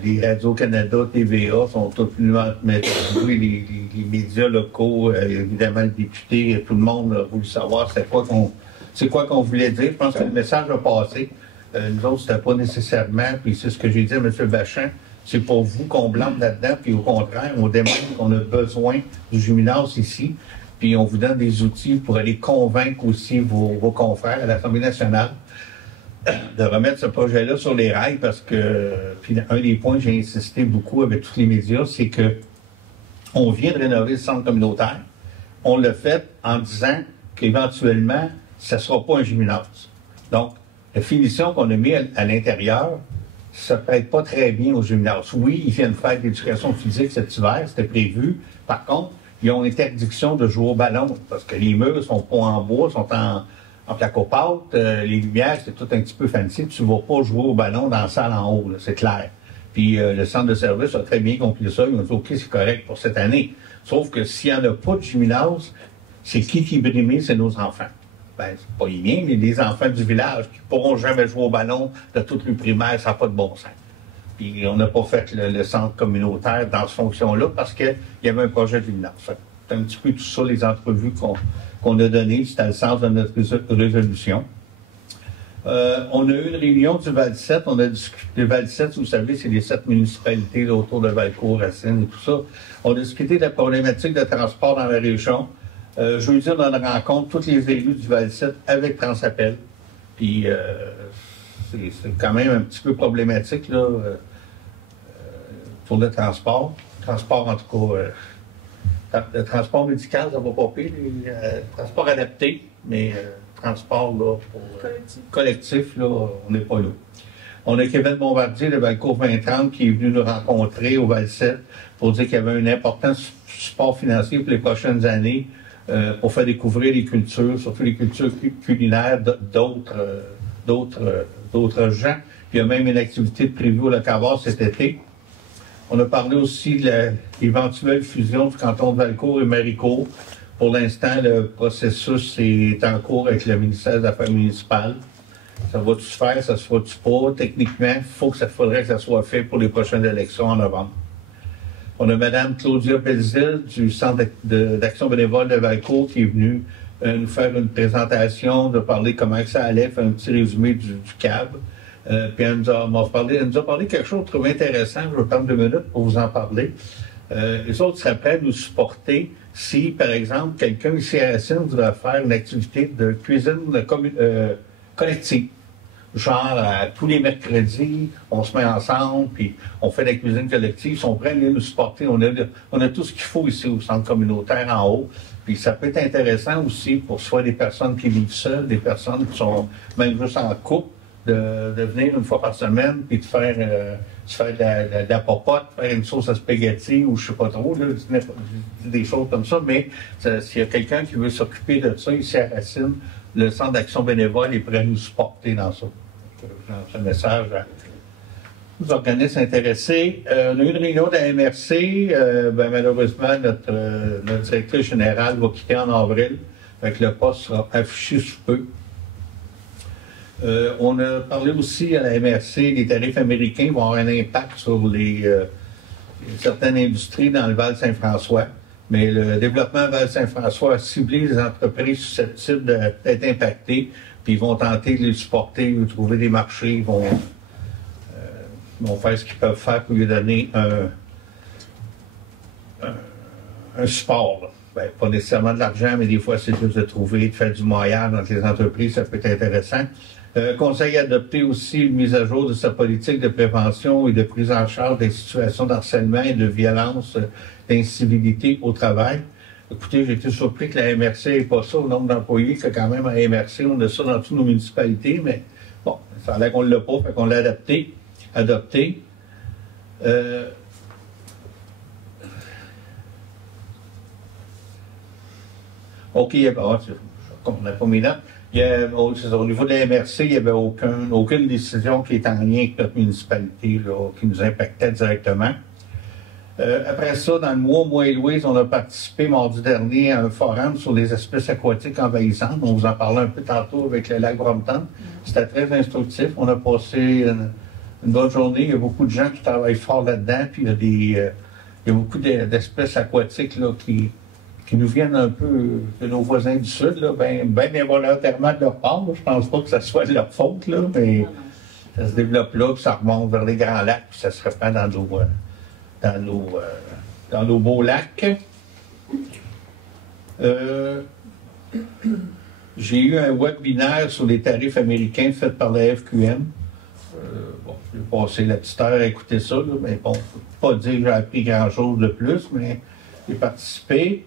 les Radio-Canada, TVA sont tous venus mettre les médias locaux, évidemment le député, tout le monde a voulu savoir c'est quoi qu'on voulait dire. Je pense que le message a passé. Nous autres, c'était pas nécessairement, puis c'est ce que j'ai dit à M. Bachin, c'est pour vous qu'on blâme là-dedans, puis au contraire, on démontre qu'on a besoin du gymnase ici, puis on vous donne des outils pour aller convaincre aussi vos confrères à l'Assemblée nationale de remettre ce projet-là sur les rails parce que, puis un des points que j'ai insisté beaucoup avec tous les médias, c'est que on vient de rénover le centre communautaire. On l'a fait en disant qu'éventuellement, ça ne sera pas un gymnase. Donc, la finition qu'on a mise à l'intérieur, ça ne prête pas très bien au gymnase. Oui, ils viennent faire de l'éducation physique cet hiver, c'était prévu. Par contre, ils ont interdiction de jouer au ballon parce que les murs sont pas en bois, sont en placo-pâte, les lumières, c'est tout un petit peu fancy. Tu ne vas pas jouer au ballon dans la salle en haut, c'est clair. Puis le centre de service a très bien compris ça. Ils ont dit, OK, c'est correct pour cette année. Sauf que s'il n'y en a pas de gymnase, c'est qui est brimé? C'est nos enfants. ben, c'est pas les miens, mais les enfants du village qui ne pourront jamais jouer au ballon de toute rue primaire, ça n'a pas de bon sens. Puis on n'a pas fait le centre communautaire dans cette fonction-là parce qu'il y avait un projet de village. C'est un petit peu tout ça, les entrevues qu'on a données, c'était le sens de notre résolution. On a eu une réunion du Val-7, on a discuté, le Val-7, vous savez, c'est les 7 municipalités là, autour de Valcourt, Racine et tout ça. On a discuté de la problématique de transport dans la région. Jeudi, on a une rencontre, tous les élus du Val-7 avec Transappel. Puis, c'est quand même un petit peu problématique, là, pour le transport. Transport, en tout cas, le transport médical, ça va pas pire. Transport adapté, mais transport, là, pour, collectif, là, on n'est pas là. On a Kevin Bombardier de Valcourt 2030 qui est venu nous rencontrer au Val-7 pour dire qu'il y avait un important support financier pour les prochaines années pour faire découvrir les cultures, surtout les cultures culinaires d'autres gens. Puis il y a même une activité prévue au Locavor cet été. On a parlé aussi de l'éventuelle fusion du canton de Valcourt et Maricourt. Pour l'instant, le processus est en cours avec le ministère des Affaires municipales. Ça va-tu se faire, ça se fera-tu pas? Techniquement, il faudrait que ça soit fait pour les prochaines élections en novembre. On a Mme Claudia Belzile du Centre d'action bénévole de Valcourt qui est venue nous faire une présentation, de parler comment ça allait, faire un petit résumé du CAB. Puis elle nous a parlé quelque chose de très intéressant. Je vais prendre 2 minutes pour vous en parler. Les autres seraient prêts à nous supporter si, par exemple, quelqu'un ici à Racine voudrait faire une activité de cuisine collective. Genre, tous les mercredis, on se met ensemble, puis on fait de la cuisine collective. Ils sont prêts à venir nous supporter. On a tout ce qu'il faut ici au centre communautaire en haut. Puis ça peut être intéressant aussi pour soit des personnes qui vivent seules, des personnes qui sont même juste en couple, de venir une fois par semaine, puis de faire de la popote, faire une sauce à spaghetti ou je sais pas trop, là, des choses comme ça. Mais s'il y a quelqu'un qui veut s'occuper de ça ici à Racine, le Centre d'action bénévole est prêt à nous supporter dans ça. C'est un message aux organismes intéressés. On a eu une réunion de la MRC. Malheureusement, notre directeur général va quitter en avril. Fait que le poste sera affiché sous peu. On a parlé aussi à la MRC, les tarifs américains vont avoir un impact sur certaines industries dans le Val-Saint-François. Mais le développement Val-Saint-François a ciblé les entreprises susceptibles d'être impactées, puis ils vont tenter de les supporter, de trouver des marchés, ils vont faire ce qu'ils peuvent faire pour lui donner un support. Là. Ben, pas nécessairement de l'argent, mais des fois, c'est juste de trouver, de faire du moyen dans les entreprises, ça peut être intéressant. Le Conseil a adopté aussi une mise à jour de sa politique de prévention et de prise en charge des situations d'harcèlement et de violence, d'incivilité au travail. Écoutez, j'ai été surpris que la MRC n'ait pas ça au nombre d'employés, que quand même à la MRC, on a ça dans toutes nos municipalités, mais bon, ça a l'air qu'on ne l'a pas, fait qu'on l'a adopté. OK, on n'a pas mis là. Au niveau de la MRC, il n'y avait aucune décision qui est en lien avec notre municipalité, là, qui nous impactait directement. Après ça, dans le mois et Louise, on a participé mardi dernier à un forum sur les espèces aquatiques envahissantes. On vous en parlait un peu tantôt avec le lac Brompton. C'était très instructif. On a passé une bonne journée. Il y a beaucoup de gens qui travaillent fort là-dedans. Puis il y a beaucoup d'espèces aquatiques là, qui nous viennent un peu de nos voisins du Sud, là, bien involontairement de leur part. Là. Je pense pas que ça soit de leur faute, là, mais ça se développe là, puis ça remonte vers les grands lacs, puis ça se répand dans nos beaux lacs. J'ai eu un webinaire sur les tarifs américains fait par la FQM. J'ai passé la petite heure à écouter ça, là, mais bon, je ne peux pas dire que j'ai appris grand-chose de plus, mais j'ai participé.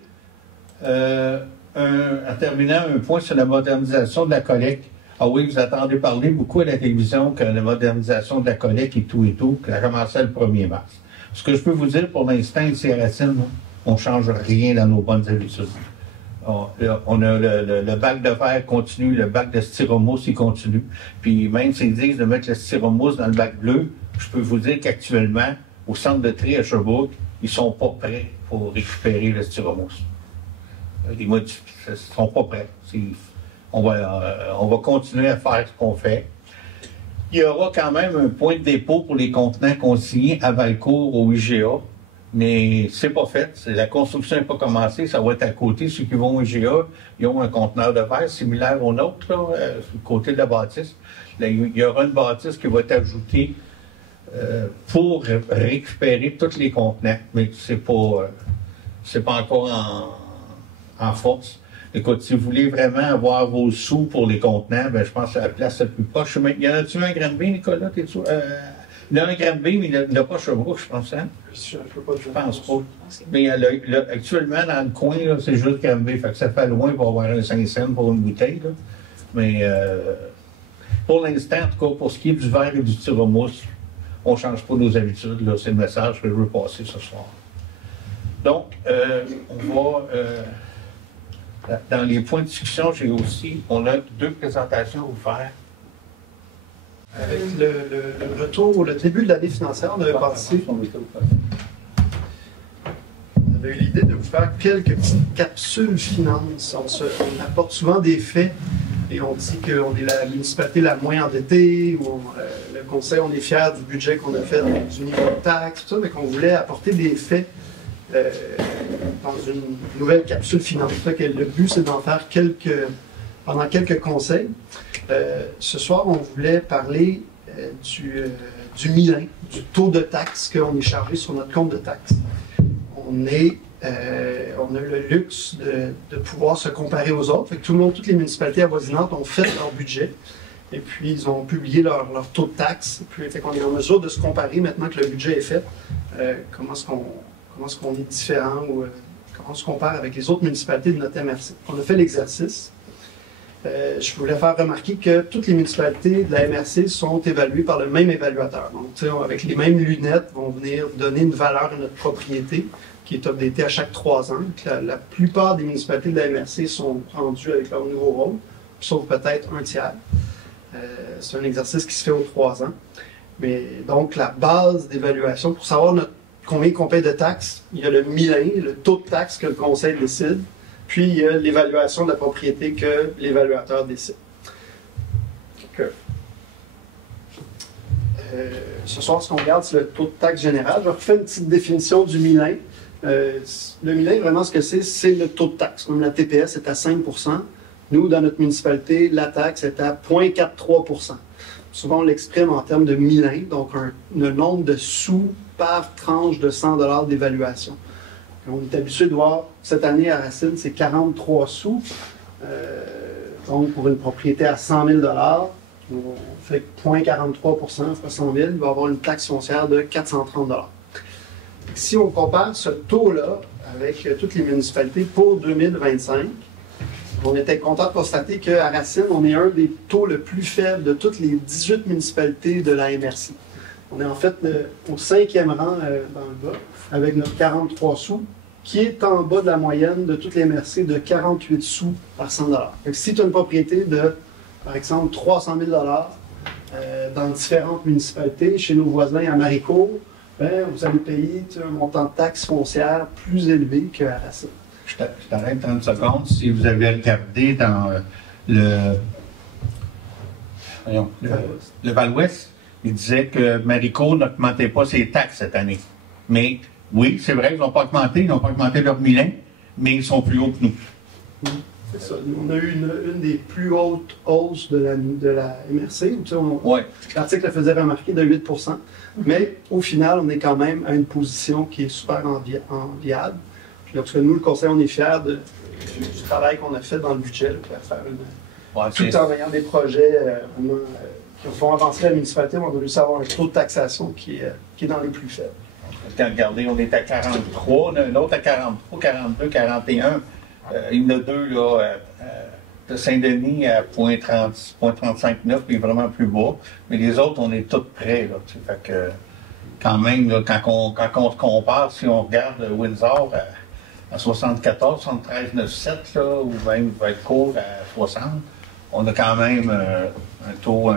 En terminant, un point sur la modernisation de la collecte. Ah oui, vous attendez parler beaucoup à la télévision que la modernisation de la collecte et tout, que ça a commencé le 1er mars. Ce que je peux vous dire pour l'instant, ici à Racine, on ne change rien dans nos bonnes habitudes. On a le bac de verre continue, le bac de styromousse, il continue. Puis même s'ils disent de mettre le styromousse dans le bac bleu, je peux vous dire qu'actuellement, au centre de tri à Sherbrooke, ils ne sont pas prêts pour récupérer le styromousse. Ils ne sont pas prêts. on va continuer à faire ce qu'on fait. Il y aura quand même un point de dépôt pour les contenants consignés à Valcourt au IGA, mais c'est pas fait. La construction n'est pas commencée, ça va être à côté. Ceux qui vont au IGA, ils ont un conteneur de verre similaire au nôtre, là, sur le côté de la bâtisse. Là, il y aura une bâtisse qui va être ajoutée pour récupérer tous les contenants, mais c'est pas encore en force. Écoute, si vous voulez vraiment avoir vos sous pour les contenants, ben, je pense que c'est la place la plus proche. Il y en a-tu un à Granby, Nicolas? Il y en a un à Granby, mais il n'a pas Sherbrooke, je pense, hein? Je pense pas. Mais actuellement, dans le coin, c'est juste Granby. Fait que ça fait loin pour avoir un 5 cents pour une bouteille. Là. Mais pour l'instant, en tout cas, pour ce qui est du verre et du tire-mousse, on ne change pas nos habitudes. C'est le message que je veux passer ce soir. Donc, on va... dans les points de discussion, on a 2 présentations à vous faire. Avec le retour, au début de l'année financière, on avait passé. On avait eu l'idée de vous faire quelques petites capsules finances. On apporte souvent des faits et on dit qu'on est la municipalité la moins endettée, ou le conseil, on est fier du budget qu'on a fait, du niveau de taxe, tout ça, mais qu'on voulait apporter des faits dans une nouvelle capsule finance. Le but, c'est d'en faire pendant quelques conseils. Ce soir, on voulait parler du Milan, du taux de taxe qu'on est chargé sur notre compte de taxe. On a le luxe de pouvoir se comparer aux autres. Fait que toutes les municipalités avoisinantes ont fait leur budget. Et puis, ils ont publié leur taux de taxe. Puis, on est en mesure de se comparer maintenant que le budget est fait. Comment est-ce qu'on est différent ou comment on se compare avec les autres municipalités de notre MRC. On a fait l'exercice. Je voulais faire remarquer que toutes les municipalités de la MRC sont évaluées par le même évaluateur. Donc, avec les mêmes lunettes, vont venir donner une valeur à notre propriété qui est updatée à chaque 3 ans. La plupart des municipalités de la MRC sont rendues avec leur nouveau rôle, sauf peut-être un tiers. C'est un exercice qui se fait aux 3 ans. Mais donc, la base d'évaluation, pour savoir combien on paie de taxes, il y a le Milan, le taux de taxe que le conseil décide, puis il y a l'évaluation de la propriété que l'évaluateur décide. Donc, ce soir, ce qu'on regarde, c'est le taux de taxe général. Je refais une petite définition du Milan. Le Milan, vraiment, ce que c'est le taux de taxe. Comme la TPS est à 5 %, nous, dans notre municipalité, la taxe est à 0,43 %. Souvent, on l'exprime en termes de Milan, donc le nombre de sous par tranche de 100 $ d'évaluation. On est habitué de voir, cette année à Racine, c'est 43 sous. Donc, pour une propriété à 100 000 $, on fait 0,43 % fois 100 000, il va y avoir une taxe foncière de 430 $. Si on compare ce taux-là avec toutes les municipalités pour 2025, on était content de constater qu'à Racine, on est un des taux le plus faible de toutes les 18 municipalités de la MRC. On est en fait au 5e rang dans le bas, avec notre 43 sous, qui est en bas de la moyenne de toutes les MRC de 48 sous par 100 $. Donc, si tu as une propriété de, par exemple, 300 000 $ dans différentes municipalités, chez nos voisins à Maricourt, ben, vous allez payer un montant de taxe foncière plus élevé qu'à Racine. Je t'arrête 30 secondes. Si vous avez regardé dans le Val-Ouest, il disait que Maricourt n'augmentait pas ses taxes cette année. Mais oui, c'est vrai, ils n'ont pas augmenté leur Milan, mais ils sont plus hauts que nous. C'est ça. On a eu une des plus hautes hausses de la MRC. L'article le faisait remarquer de 8 %. Mais au final, on est quand même à une position qui est super enviable. Parce que nous, le conseil, on est fiers du travail qu'on a fait dans le budget pour faire tout en ayant des projets qui font avancer la municipalité. On a réussi à avoir un taux de taxation qui est dans les plus faibles. Regardez, on est à 43, on a un autre à 43, 42, 41. Il y en a 2 là, de Saint-Denis à 0,35,9, puis vraiment plus bas. Mais les autres, on est tous près. Là, fait que, quand même, là, quand on se compare, si on regarde Windsor à 74, 73,97, là, ou même Valcourt à 60, on a quand même un taux.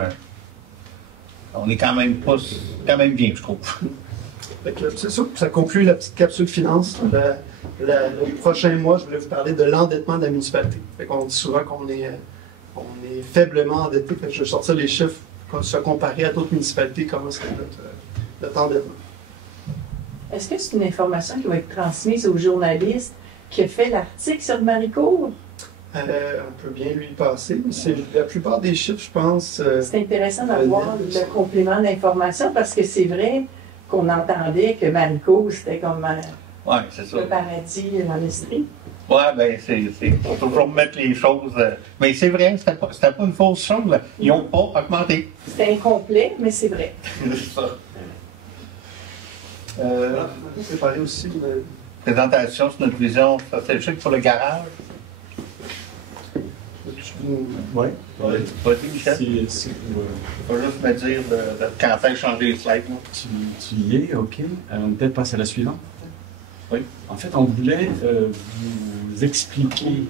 On est quand même bien, je trouve. C'est ça, ça conclut la petite capsule finance. Le prochain mois, je voulais vous parler de l'endettement de la municipalité. On dit souvent qu'on est on est faiblement endetté. Je vais sortir les chiffres, se comparer à d'autres municipalités, comment c'est notre endettement. Est-ce que c'est une information qui va être transmise au journaliste qui a fait l'article sur Maricourt? On peut bien lui passer, mais la plupart des chiffres, je pense... c'est intéressant d'avoir le complément d'information parce que c'est vrai qu'on entendait que Maricourt, c'était comme le paradis en Estrie. Oui, bien, il faut toujours mettre les choses... mais c'est vrai, c'était pas une fausse chose. Là. Ils n'ont pas augmenté. C'était incomplet, mais c'est vrai. C'est ça. On peut parler aussi de... Présentation sur notre vision stratégique pour le garage. Oui. Vas-y, Michel. Je vais juste me dire quand est-ce changer les slides. Tu y es, OK. On peut peut-être passer à la suivante. Oui. En fait, on voulait vous expliquer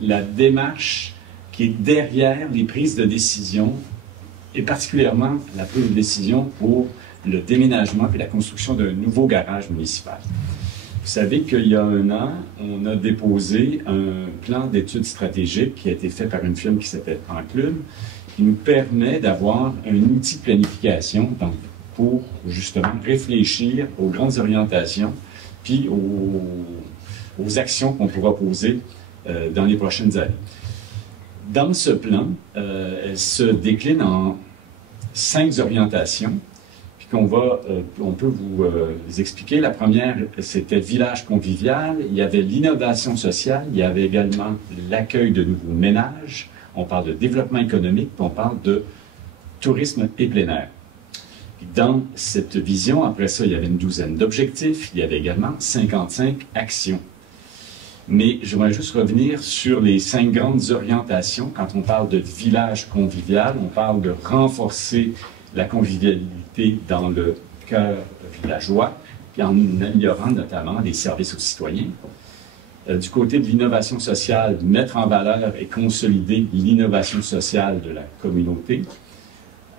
la démarche qui est derrière les prises de décision, et particulièrement la prise de décision pour le déménagement et la construction d'un nouveau garage municipal. Vous savez qu'il y a 1 an, on a déposé un plan d'études stratégiques qui a été fait par une firme qui s'appelle Enclume, qui nous permet d'avoir un outil de planification pour justement réfléchir aux grandes orientations puis aux actions qu'on pourra poser dans les prochaines années. Dans ce plan, elle se décline en 5 orientations qu'on on peut vous expliquer. La première, c'était village convivial, il y avait l'innovation sociale, il y avait également l'accueil de nouveaux ménages, on parle de développement économique, puis on parle de tourisme et plein air. Dans cette vision, après ça, il y avait une 12aine d'objectifs, il y avait également 55 actions. Mais j'aimerais juste revenir sur les 5 grandes orientations. Quand on parle de village convivial, on parle de renforcer la convivialité dans le cœur villageois, puis en améliorant notamment les services aux citoyens. Du côté de l'innovation sociale, mettre en valeur et consolider l'innovation sociale de la communauté.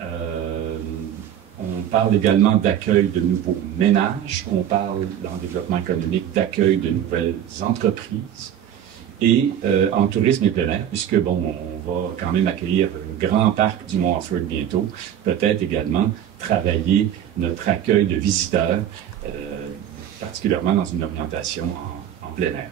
On parle également d'accueil de nouveaux ménages, on parle dans le développement économique d'accueil de nouvelles entreprises. Et en tourisme et plein air, puisque, bon, on va quand même accueillir un grand parc du Mont-Offord bientôt, peut-être également travailler notre accueil de visiteurs, particulièrement dans une orientation en plein air.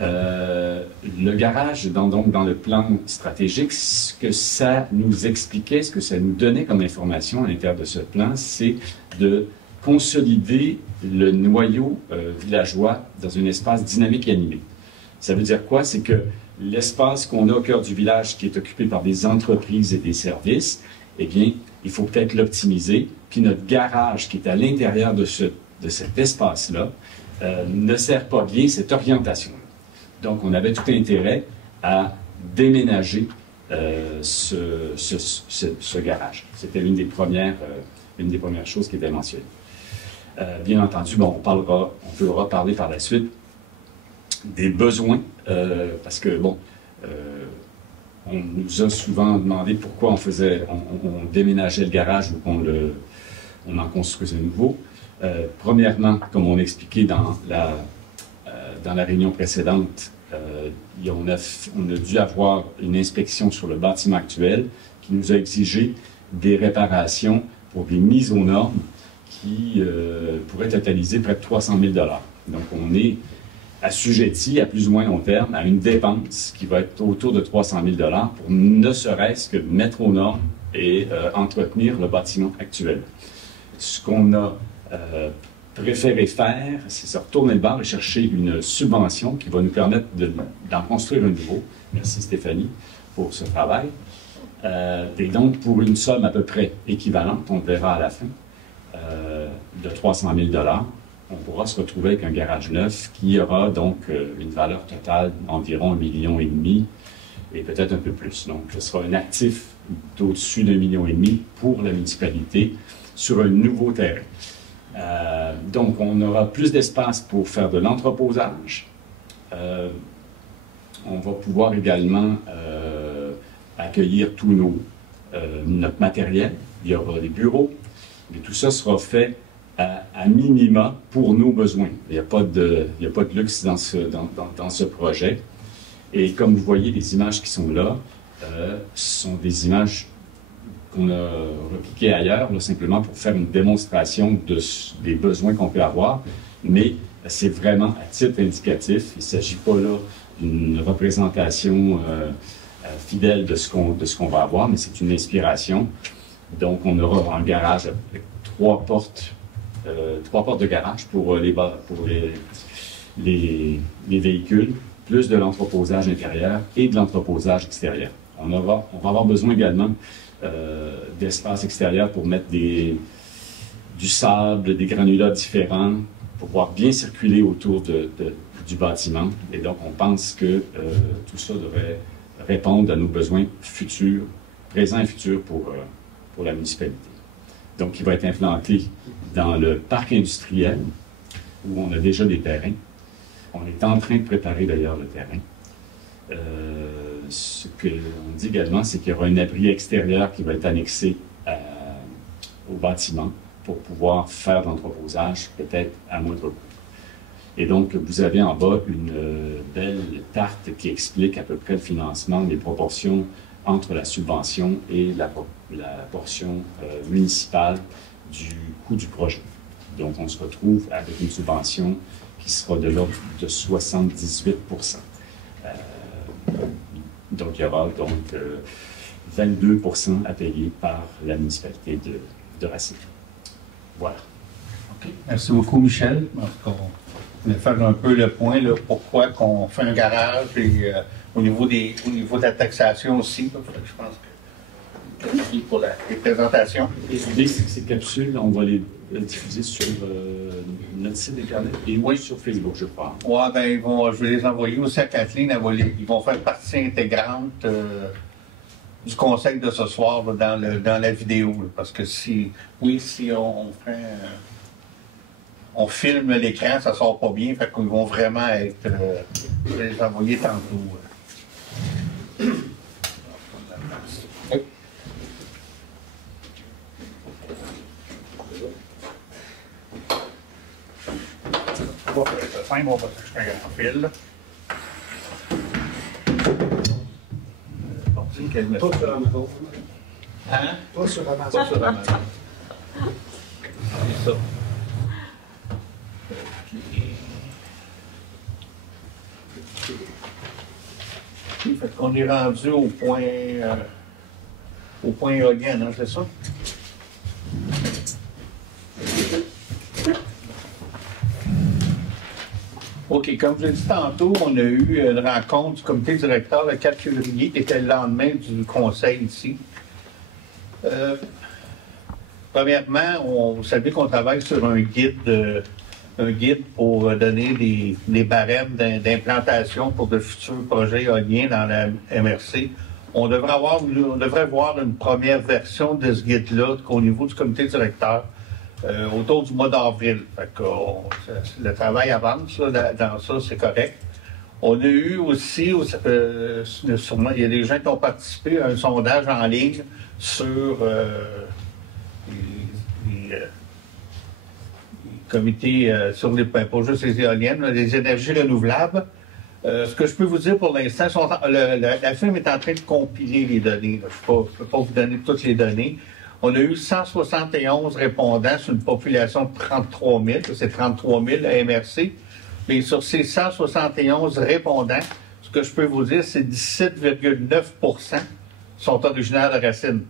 Le garage, donc dans le plan stratégique, ce que ça nous expliquait, ce que ça nous donnait comme information à l'intérieur de ce plan, c'est de consolider le noyau villageois dans un espace dynamique et animé. Ça veut dire quoi? C'est que l'espace qu'on a au cœur du village qui est occupé par des entreprises et des services, eh bien, il faut peut-être l'optimiser. Puis notre garage qui est à l'intérieur de cet espace-là ne sert pas bien cette orientation-là. Donc, on avait tout intérêt à déménager ce garage. C'était une des premières choses qui était mentionnée. Bien entendu, bon, on pourra parler par la suite des besoins, parce que, bon, on nous a souvent demandé pourquoi on déménageait le garage ou qu'on en construisait un nouveau. Premièrement, comme on expliquait dans la réunion précédente, on a dû avoir une inspection sur le bâtiment actuel qui nous a exigé des réparations pour des mises aux normes qui pourraient totaliser près de 300 000 $. Donc, on est assujetti à plus ou moins long terme à une dépense qui va être autour de 300 000 $ pour ne serait-ce que mettre aux normes et entretenir le bâtiment actuel. Ce qu'on a préféré faire, c'est se retourner le bord et chercher une subvention qui va nous permettre d'en construire un nouveau. Merci Stéphanie pour ce travail. Et donc, pour une somme à peu près équivalente, on verra à la fin, de 300 000 $, on pourra se retrouver avec un garage neuf qui aura donc une valeur totale d'environ 1,5 million et peut-être un peu plus. Donc, ce sera un actif d'au-dessus d'1,5 million pour la municipalité sur un nouveau terrain. Donc, on aura plus d'espace pour faire de l'entreposage. On va pouvoir également accueillir tout notre matériel. Il y aura des bureaux. Mais tout ça sera fait à minima pour nos besoins. Il n'y a pas de luxe dans ce projet. Et comme vous voyez, les images qui sont là sont des images qu'on a repliquées ailleurs, là, simplement pour faire une démonstration des besoins qu'on peut avoir. Mais c'est vraiment à titre indicatif. Il ne s'agit pas là d'une représentation fidèle de ce qu'on va avoir, mais c'est une inspiration. Donc, on aura un garage avec trois portes de garage pour les véhicules, plus de l'entreposage intérieur et de l'entreposage extérieur. On va avoir besoin également d'espace extérieur pour mettre du sable, des granulats différents, pour pouvoir bien circuler autour du bâtiment. Et donc, on pense que tout ça devrait répondre à nos besoins futurs, présents et futurs pour la municipalité. Donc, il va être implanté dans le parc industriel, où on a déjà des terrains. On est en train de préparer d'ailleurs le terrain. Ce qu'on dit également, c'est qu'il y aura un abri extérieur qui va être annexé au bâtiment pour pouvoir faire de l'entreposage, peut-être à moindre coût. Et donc, vous avez en bas une belle carte qui explique à peu près le financement, les proportions entre la subvention et la portion municipale du coût du projet. Donc, on se retrouve avec une subvention qui sera de l'ordre de 78 Donc, il y aura donc 22 à payer par la municipalité de Racine. Voilà. OK. Merci beaucoup, Michel. On voulait faire un peu le point, là, pourquoi qu'on fait un garage et au niveau de la taxation aussi. Là, je pense que pour les présentations. L'idée, c'est que ces capsules, on va les diffuser sur notre site Internet et oui, sur Facebook, je crois. Oui, ben, je vais les envoyer aussi à Kathleen. Ils vont faire partie intégrante du conseil de ce soir là, dans la vidéo. Là, parce que si on filme l'écran, ça ne sort pas bien. Fait qu'ils vont vraiment être. Je vais les envoyer tantôt. On va faire ça simple, on va faire un grand fil. Pas sur Amazon. Hein? Pas sur Amazon. Pas sur Amazon. C'est ça. Fait qu'on est rendu au point éolien, hein, c'est ça? OK, comme je l'ai dit tantôt, on a eu une rencontre du comité directeur le 4 février, qui était le lendemain du conseil ici. Premièrement, vous savez qu'on travaille sur un guide pour donner des barèmes d'implantation pour de futurs projets éoliens dans la MRC. On devrait voir une première version de ce guide-là au niveau du comité directeur autour du mois d'avril. Le travail avance là, dans ça, c'est correct. On a eu aussi, sûrement, il y a des gens qui ont participé à un sondage en ligne sur les comités, sur pas juste les éoliennes, les énergies renouvelables. Ce que je peux vous dire pour l'instant, la firme est en train de compiler les données. Je ne peux pas vous donner toutes les données. On a eu 171 répondants sur une population de 33 000. C'est 33 000 à MRC. Mais sur ces 171 répondants, ce que je peux vous dire, c'est 17,9% sont originaires de Racine.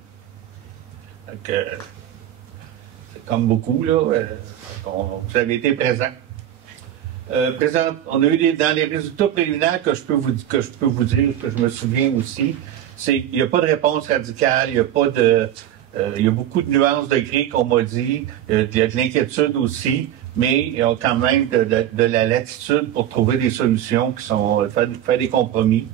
Donc, c'est comme beaucoup, là. Vous avez été présents. On a eu dans les résultats préliminaires que je peux vous dire, que je me souviens aussi, c'est qu'il n'y a pas de réponse radicale, il y a pas de... il y a beaucoup de nuances de gris qu'on m'a dit, il y a de l'inquiétude aussi, mais il y a quand même de la latitude pour trouver des solutions qui sont faire des compromis.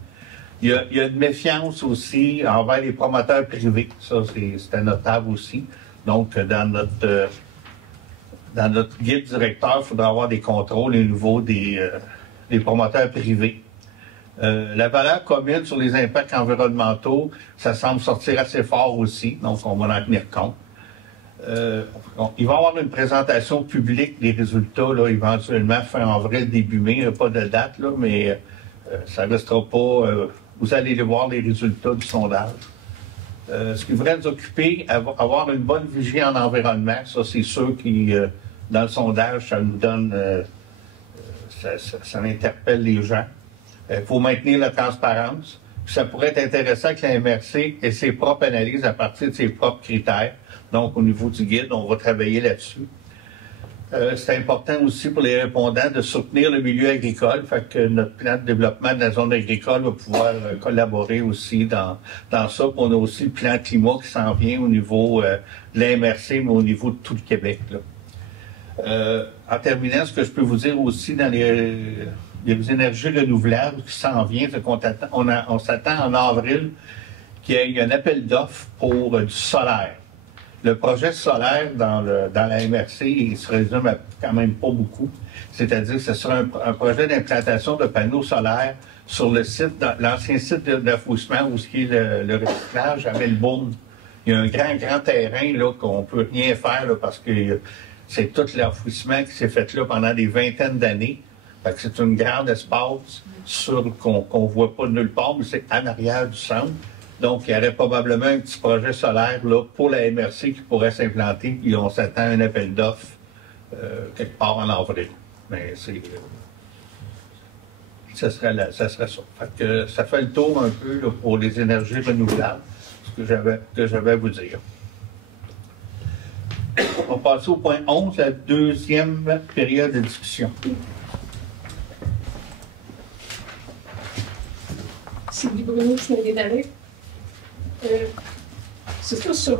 Il y a une méfiance aussi envers les promoteurs privés, ça c'est notable aussi. Donc dans notre guide directeur, il faudra avoir des contrôles au niveau des promoteurs privés. La valeur commune sur les impacts environnementaux, ça semble sortir assez fort aussi, donc on va en tenir compte. Il va y avoir une présentation publique des résultats, là, éventuellement fin avril, début mai. Il n'y a pas de date, là, mais ça ne restera pas. Vous allez les voir, les résultats du sondage. Ce qui devrait nous occuper, avoir une bonne vigie en environnement, ça, c'est sûr que dans le sondage, ça nous donne. Ça interpelle les gens. Il faut maintenir la transparence. Puis ça pourrait être intéressant que la MRC ait ses propres analyses à partir de ses propres critères. Donc, au niveau du guide, on va travailler là-dessus. C'est important aussi pour les répondants de soutenir le milieu agricole. Fait que notre plan de développement de la zone agricole va pouvoir collaborer aussi dans ça. Puis on a aussi le plan climat qui s'en vient au niveau de la MRC, mais au niveau de tout le Québec, là. En terminant, ce que je peux vous dire aussi dans les énergies renouvelables qui s'en vient, c'est on s'attend en avril qu'il y ait un appel d'offres pour du solaire. Le projet solaire dans la MRC, il se résume à quand même pas beaucoup. C'est-à-dire que ce sera un projet d'implantation de panneaux solaires sur le site, l'ancien site d'enfouissement où il y a le recyclage à Melbourne. Il y a un grand terrain là qu'on peut rien faire là, parce que c'est tout l'enfouissement qui s'est fait là pendant des vingtaines d'années. Fait que c'est une grande espace qu'on voit pas de nulle part, mais c'est en arrière du centre. Donc, il y aurait probablement un petit projet solaire là, pour la MRC qui pourrait s'implanter, puis on s'attend à un appel d'offres quelque part en avril. Mais ça serait ça. Fait que ça fait le tour un peu là, pour les énergies renouvelables, ce que j'avais à vous dire. On va passer au point 11, la deuxième période de discussion. Sylvie Bruno, je viens d'aller. C'est ça, sur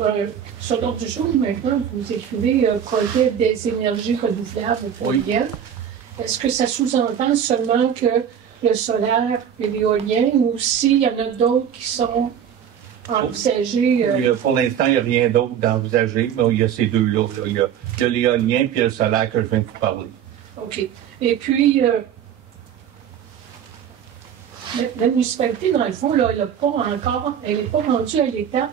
l'ordre du jour, maintenant, vous écrivez projet des énergies renouvelables au pluriel. Oui. Est-ce que ça sous-entend seulement que le solaire et l'éolien, ou s'il y en a d'autres qui sont envisagés? Pour l'instant, il n'y a rien d'autre d'envisagé, mais il y a ces deux-là. Là. Il y a l'éolien et le solaire que je viens de vous parler. OK. Et puis, la municipalité, dans le fond, là, elle n'est pas rendue à l'étape,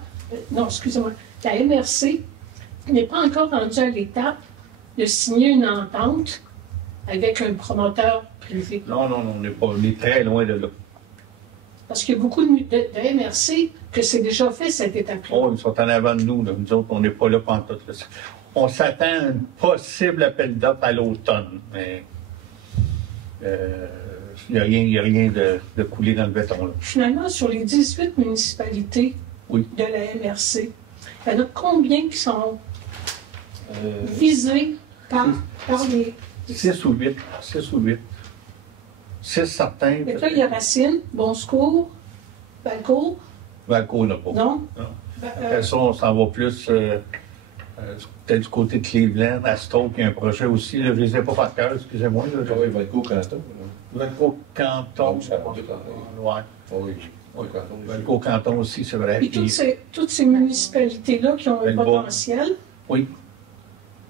non, excusez-moi, la MRC n'est pas encore rendue à l'étape de signer une entente avec un promoteur privé. Non, on est très loin de là. Parce qu'il y a beaucoup de MRC que c'est déjà fait cette étape-là. Oh, ils sont en avant de nous, là. Nous autres, on n'est pas là pantoute. Là. On s'attend à un possible appel d'offres à l'automne, mais il n'y a rien de coulé dans le béton. Là. Finalement, sur les 18 municipalités de la MRC, il y en a combien qui sont visées par les... 6 ou 8. 6 certains. Et là, il y a Racine, Bon Secours, Valcourt. Valcourt n'a pas. Non? Après ça, on s'en va plus peut-être du côté de Cleveland, Astor, qui a un projet aussi. Là, je ne les ai pas par cœur, excusez-moi. Oui, Valcourt-Canton. Valcourt-Canton. Oui. Valcourt-Canton aussi, c'est vrai. Puis toutes ces municipalités-là qui ont un potentiel, oui.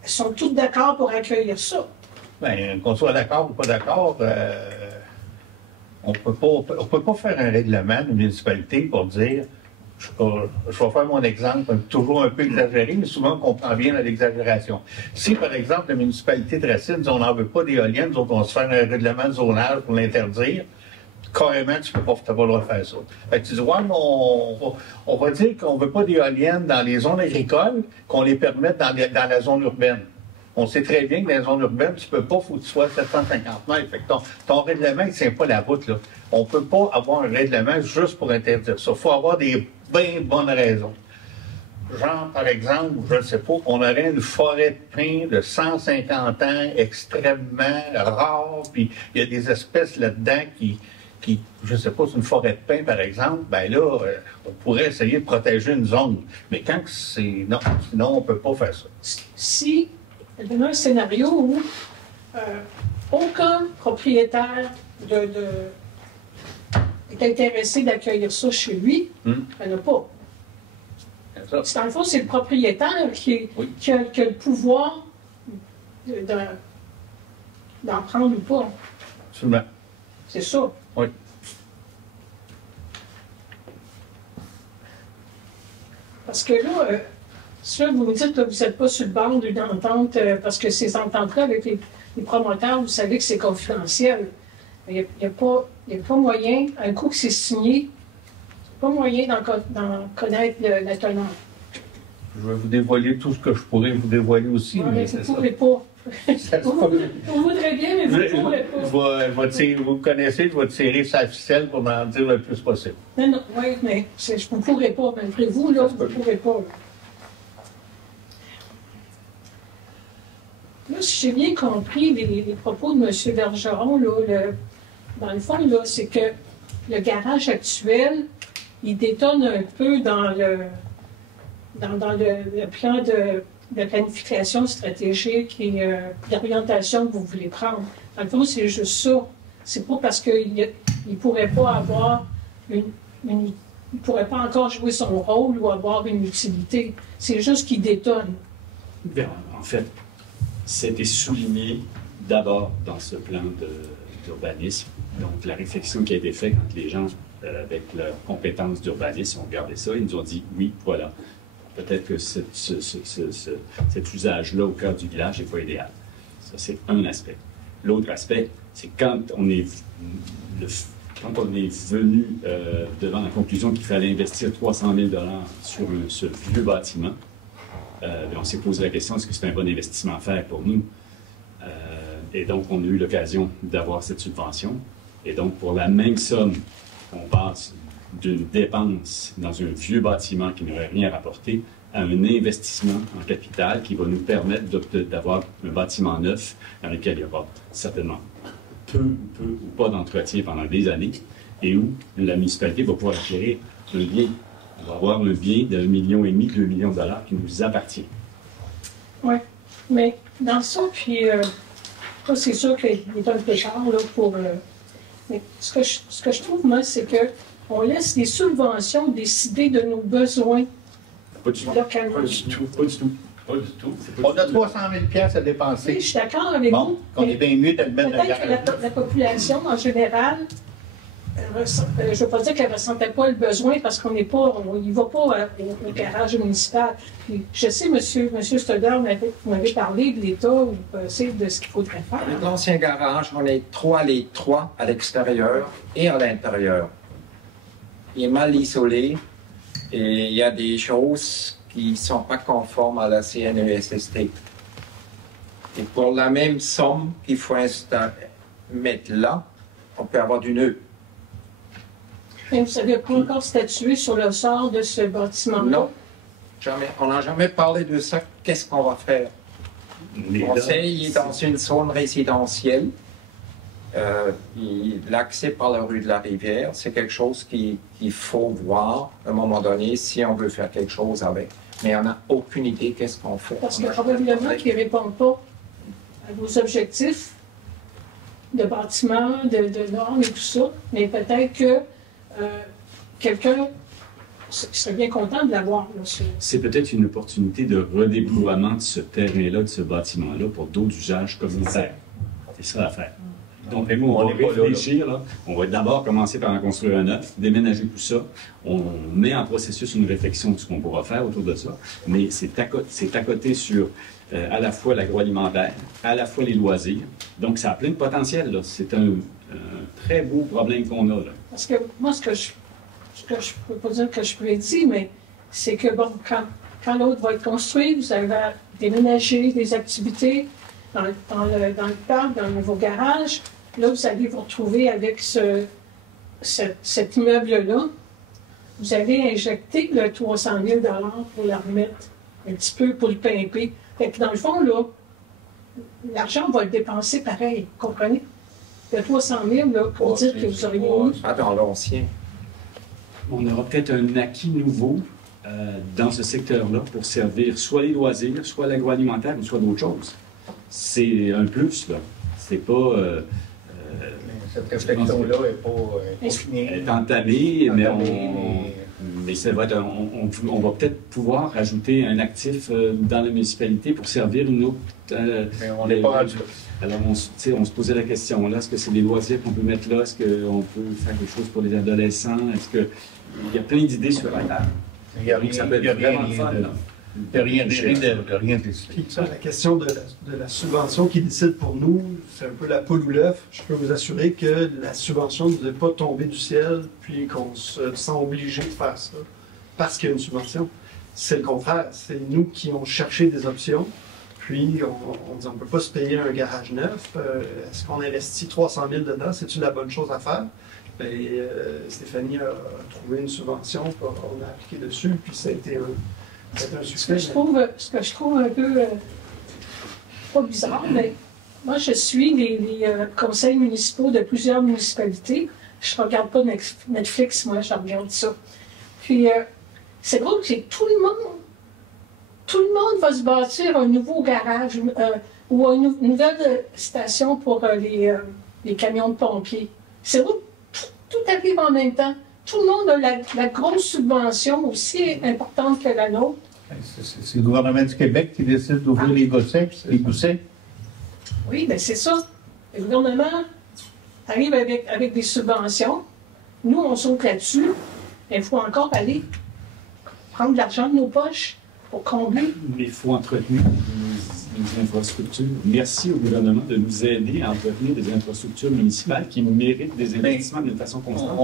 Elles sont toutes d'accord pour accueillir ça. Bien, qu'on soit d'accord ou pas d'accord, on ne peut pas faire un règlement de municipalité pour dire, je vais faire mon exemple toujours un peu exagéré, mais souvent on comprend bien l'exagération. Si, par exemple, la municipalité de Racine dit on n'en veut pas d'éoliennes, nous autres, on va se faire un règlement de zonage pour l'interdire, carrément, tu ne peux pas le droit de faire ça. Fait que tu dis, ouais, mais on va dire qu'on ne veut pas d'éoliennes dans les zones agricoles, qu'on les permette dans la zone urbaine. On sait très bien que dans les zones urbaines, tu ne peux pas, il faut que tu sois à 750 mètres. Fait que ton règlement, il ne tient pas la route, là. On ne peut pas avoir un règlement juste pour interdire ça. Il faut avoir des bien bonnes raisons. Genre, par exemple, je ne sais pas, on aurait une forêt de pins de 150 ans extrêmement rare, puis il y a des espèces là-dedans qui je ne sais pas, c'est une forêt de pins, par exemple, bien là, on pourrait essayer de protéger une zone. Mais quand c'est... Non, sinon, on ne peut pas faire ça. Si il y a un scénario où aucun propriétaire est intéressé d'accueillir ça chez lui, il n'y en a pas. Dans le fond, c'est le propriétaire qui a le pouvoir d'en prendre ou pas. Absolument. C'est ça. Oui. Parce que là, Ça, vous me dites que vous n'êtes pas sur le bord d'une entente, parce que ces ententes-là avec les promoteurs, vous savez que c'est confidentiel. Il n'y a pas moyen, un coup que c'est signé, il n'y a pas moyen d'en connaître la teneur. Je vais vous dévoiler tout ce que je pourrais vous dévoiler aussi. Ouais, mais vous ne pourrez pas. Vous voudrez bien, mais vous ne pourrez pas. Vous connaissez, je vais tirer sa ficelle pour en dire le plus possible. Non, oui, mais je ne pourrais pas. Malgré vous, là, vous ne pourrez pas. Là, si j'ai bien compris les propos de M. Bergeron, là, dans le fond, là, c'est que le garage actuel, il détonne un peu dans le plan de planification stratégique et d'orientation que vous voulez prendre. Dans le fond, c'est juste ça. C'est pas parce qu'il ne pourrait pas avoir il pourrait pas encore jouer son rôle ou avoir une utilité. C'est juste qu'il détonne. Bien, en fait, c'était souligné d'abord dans ce plan d'urbanisme. Donc, la réflexion qui a été faite quand les gens, avec leurs compétences d'urbanisme, ont regardé ça, ils nous ont dit, oui, voilà, peut-être que cet usage-là au cœur du village n'est pas idéal. Ça, c'est un aspect. L'autre aspect, c'est quand on est venu devant la conclusion qu'il fallait investir 300 000 $ sur ce vieux bâtiment, on s'est posé la question, est-ce que c'est un bon investissement à faire pour nous? Et donc, on a eu l'occasion d'avoir cette subvention. Et donc, pour la même somme, on passe d'une dépense dans un vieux bâtiment qui n'aurait rien rapporté à un investissement en capital qui va nous permettre d'avoir un bâtiment neuf dans lequel il y aura certainement peu ou pas d'entretien pendant des années et où la municipalité va pouvoir acquérir un bien. On va avoir un bien de 1,5 million, 2 millions de $ qui nous appartient. Oui, mais dans ça, puis c'est sûr qu'il est un peu tard là, pour... mais ce que je trouve, moi, c'est qu'on laisse les subventions décider de nos besoins. Pas du tout. Localement. Pas du tout. Pas du tout. Pas du tout. On a 300 000 $ à dépenser. Oui, je suis d'accord avec vous. On est bien mieux de le mettre dans le garage. Peut-être que la population, en général, je ne veux pas dire qu'elle ne ressentait pas le besoin parce qu'on n'y va pas au garage municipal. Puis, je sais, M. Stoddard, vous m'avez parlé de l'État, ou de ce qu'il faudrait faire. Avec l'ancien garage, on est les trois à l'extérieur et à l'intérieur. Il est mal isolé et il y a des choses qui ne sont pas conformes à la CNESST. Et pour la même somme qu'il faut mettre là, on peut avoir du nœud. Mais vous n'avez pas encore statué sur le sort de ce bâtiment-là? Non, jamais. On n'a jamais parlé de ça. Qu'est-ce qu'on va faire? On sait, il est dans une zone résidentielle. L'accès par la rue de la Rivière, c'est quelque chose qu'il faut voir à un moment donné si on veut faire quelque chose avec. Mais on n'a aucune idée qu'est-ce qu'on fait. Parce que probablement qu'il ne répond pas à vos objectifs de bâtiment, de normes et tout ça, mais peut-être que quelqu'un serait bien content de l'avoir. C'est peut-être une opportunité de redéploiement de ce terrain-là, de ce bâtiment-là, pour d'autres usages communautaires. C'est ça l'affaire. Donc, nous, on va réfléchir. Là. On va d'abord commencer par en construire un neuf, déménager tout ça. On met en processus une réflexion de ce qu'on pourra faire autour de ça. Mais c'est à côté sur à la fois l'agroalimentaire, à la fois les loisirs. Donc, ça a plein de potentiel. C'est un très beau problème qu'on a. Là. Parce que moi, ce que je ne peux pas dire que je prédis, mais c'est que, bon, quand l'autre va être construit, vous allez déménager des activités dans le parc, dans vos garages. Là, vous allez vous retrouver avec cet immeuble-là. Vous allez injecter le 300 000 $ pour le remettre un petit peu, pour le pimper. Fait que dans le fond, là, l'argent va le dépenser pareil, vous comprenez? Le 300 000 là, pour dire que vous auriez mis... Pas dans l'ancien. On aura peut-être un acquis nouveau dans ce secteur-là pour servir soit les loisirs, soit l'agroalimentaire, ou soit d'autres choses. C'est un plus, là. C'est pas... cette réflexion-là n'est pas finie. Elle est entamée, mais ça va être on va peut-être pouvoir ajouter un actif dans la municipalité pour servir une autre... mais on n'est pas... Alors, on se posait la question, là, est-ce que c'est des loisirs qu'on peut mettre là? Est-ce qu'on peut faire quelque chose pour les adolescents? Est-ce que... Il y a plein d'idées sur la table. Donc, ça peut être vraiment fun, là. de rien décider. La question de la subvention qui décide pour nous, c'est un peu la poule ou l'œuf. Je peux vous assurer que la subvention ne nous est pas tombée du ciel, puis qu'on se sent obligé de faire ça parce qu'il y a une subvention. C'est le contraire. C'est nous qui avons cherché des options. Puis, on dit, on ne peut pas se payer un garage neuf. Est-ce qu'on investit 300 000 dedans? C'est-tu la bonne chose à faire? Bien, Stéphanie a trouvé une subvention, on a appliqué dessus, puis ça a été un succès. Ce que je trouve un peu, pas bizarre, mais moi, je suis les conseils municipaux de plusieurs municipalités. Je ne regarde pas Netflix, moi, je regarde ça. Puis, c'est drôle que tout le monde va se bâtir un nouveau garage ou une nouvelle station pour les camions de pompiers. C'est drôle, tout arrive en même temps. Tout le monde a la grosse subvention aussi importante que la nôtre. C'est le gouvernement du Québec qui décide d'ouvrir les goussets. Oui, bien c'est ça. Le gouvernement arrive avec des subventions. Nous, on saute là-dessus. Il faut encore aller prendre de l'argent de nos poches pour combler. Mais il faut entretenir nos infrastructures. Merci au gouvernement de nous aider à entretenir des infrastructures municipales qui méritent des investissements d'une façon constante.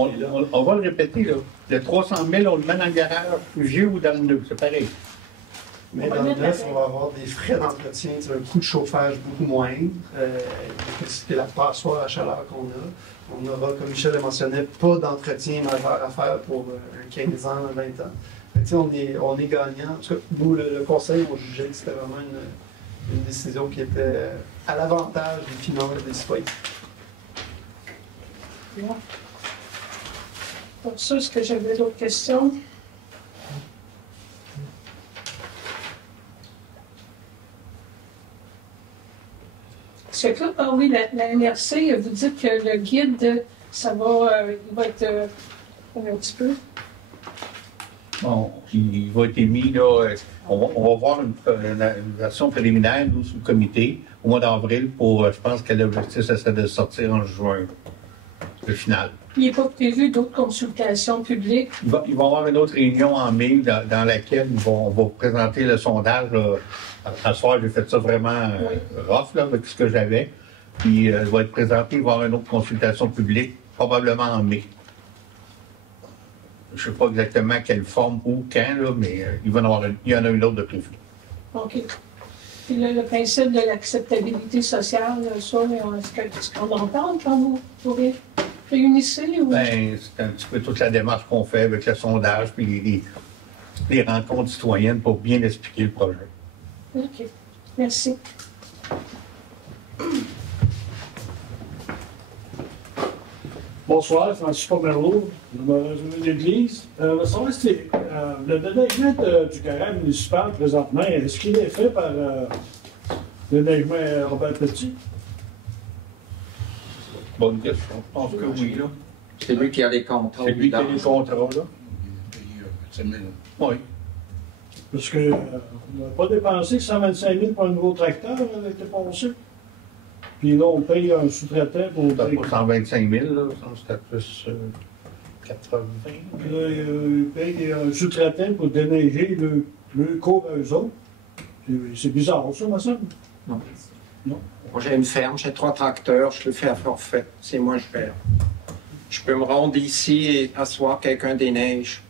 On va le répéter, là. Le 300 000, on le met dans le garage plus vieux ou dans le neuf, c'est pareil. Mais dans le neuf, on va avoir des frais d'entretien, un coût de chauffage beaucoup moindre, c'est la passoire à chaleur qu'on a. On n'aura, comme Michel le mentionnait, pas d'entretien majeur à faire pour 15 ans, 20 ans. On est gagnant. En tout cas, nous, le conseil, on jugeait que c'était vraiment une décision qui était à l'avantage des finances des citoyens. Pour ça, est-ce que j'avais d'autres questions? Est-ce que, oui, la MRC, vous dites que le guide, ça va, il va être un petit peu. Bon, il va être émis, là, on va voir une version préliminaire, nous, sous le comité, au mois d'avril, pour, je pense que l'objectif, ça serait de sortir en juin, le final. Il n'est pas prévu d'autres consultations publiques? Il va y avoir une autre réunion en mai dans laquelle on va présenter le sondage. À soir, j'ai fait ça vraiment rough là, avec ce que j'avais. Puis, il va être présenté, il va y avoir une autre consultation publique, probablement en mai. Je ne sais pas exactement quelle forme ou quand, là, mais il y en a une autre de prévue. OK. Puis le principe de l'acceptabilité sociale, ça, est-ce qu'on en parle quand vous réunissez? Ou... Bien, c'est un petit peu toute la démarche qu'on fait avec le sondage puis les rencontres citoyennes pour bien expliquer le projet. OK. Merci. Bonsoir, Francis Pomerleau, de l'Église. Le déneigement du garage municipal présentement, est-ce qu'il est fait par le déneigement Robert Petit? Bonne question. Je pense que oui, là. C'est lui qui a les contrats. C'est lui qui a les contrats, là. Oui. Parce qu'on n'a pas dépensé 125 000 pour un nouveau tracteur avec le pensé. Puis là, on paye un sous-traitant pour... C'était pas 125 000, là. C'était plus 80 000. Là, il paye un sous-traitant pour déneiger le cours à eux autres. C'est bizarre, ça, me semble. Non. Non. Moi, j'ai une ferme, j'ai 3 tracteurs, je le fais à forfait. C'est moi, je perds. Je peux me rendre ici et asseoir quelqu'un des neiges.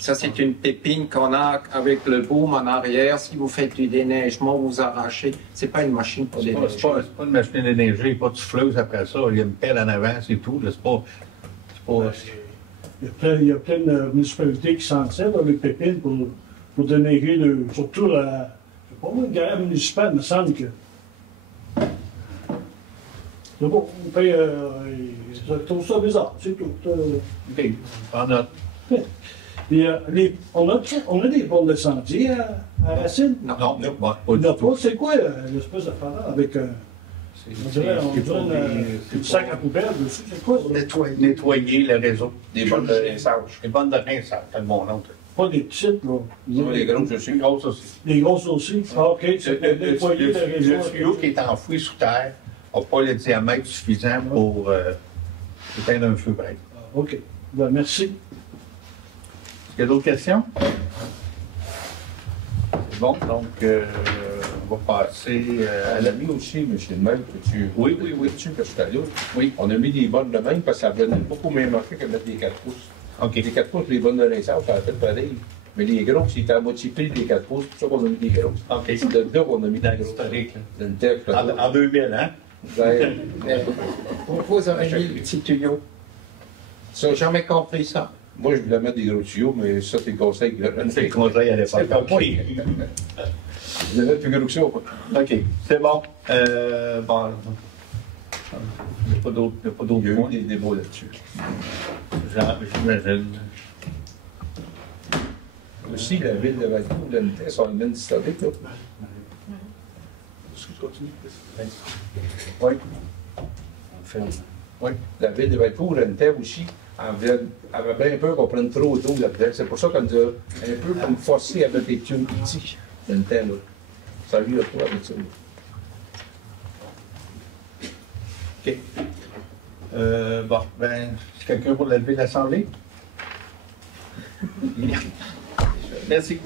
Ça, c'est une pépine qu'on a avec le boom en arrière. Si vous faites du déneigement, vous arrachez. C'est pas une machine pour déneiger. C'est pas une machine à déneiger, pas de souffleuse après ça. Il y a une pelle en avant, c'est tout. C'est pas... Il y a plein de municipalités qui s'en servent avec pépines pour déneiger, surtout la... C'est pas moi, le garage municipal, il me semble que... C'est bon, on paye... je trouve ça bizarre, c'est tout. OK, en note. Puis, on a des bornes de sentier à Racine? Non, pas du tout. C'est quoi l'espèce d'appareil avec on dirait un sac à poubelle dessus? C'est quoi ça? Nettoyer le réseau. Des bonnes de rinçage. Des bonnes de rinçage, c'est le bon nom. Pas des petites, là. Non, les grosses aussi. Les grosses aussi. Les grosses aussi? Ah, OK. C'est nettoyer le réseau. Le tuyau qui est enfoui sous terre n'a pas le diamètre suffisant pour éteindre un feu bref. OK. Ben, merci. Est-ce qu'il y a d'autres questions? Bon, donc, on va passer On a mis aussi, M. le maire, que tu... Oui. Tu que je suis allé. Oui. On a mis des bonnes de même parce que ça venait beaucoup moins marqué que mettre des 4 pouces. OK. Les 4 pouces, les bonnes de l'essence, ça a fait pareil. Mais les grosses, c'était à moitié prix des 4 pouces, c'est pour ça qu'on a mis des grosses. OK. C'est de là qu'on a mis Dans des grosses. l'historique. Dans le texte. En 2000, hein? Ben, Pourquoi vous avez mis le petit tuyau? Ils n'ont jamais compris ça. moi, je voulais mettre des gros tuyaux, mais ça, c'est le conseil que C'est le conseil à l'époque. C'est pas moi. OK. Je voulais mettre plus gros que ça. Quoi. OK, c'est bon. Bon. Il n'y a pas d'autres Il y a points. eu des débats là-dessus. J'imagine. Aussi, la ville de Valcourt, la NTS, son domaine historique, là. Est-ce que tu continues? Oui. Oui. La ville de Valcourt, la NTS aussi, avait bien peur qu'on prenne trop d'eau là-dedans. C'est pour ça qu'on nous a un peu comme forcé à mettre des tuyaux petits, la NTS, là. Ça lui a pas avec ça. OK. Bon, ben, est-ce que quelqu'un pour lever l'Assemblée? Merci.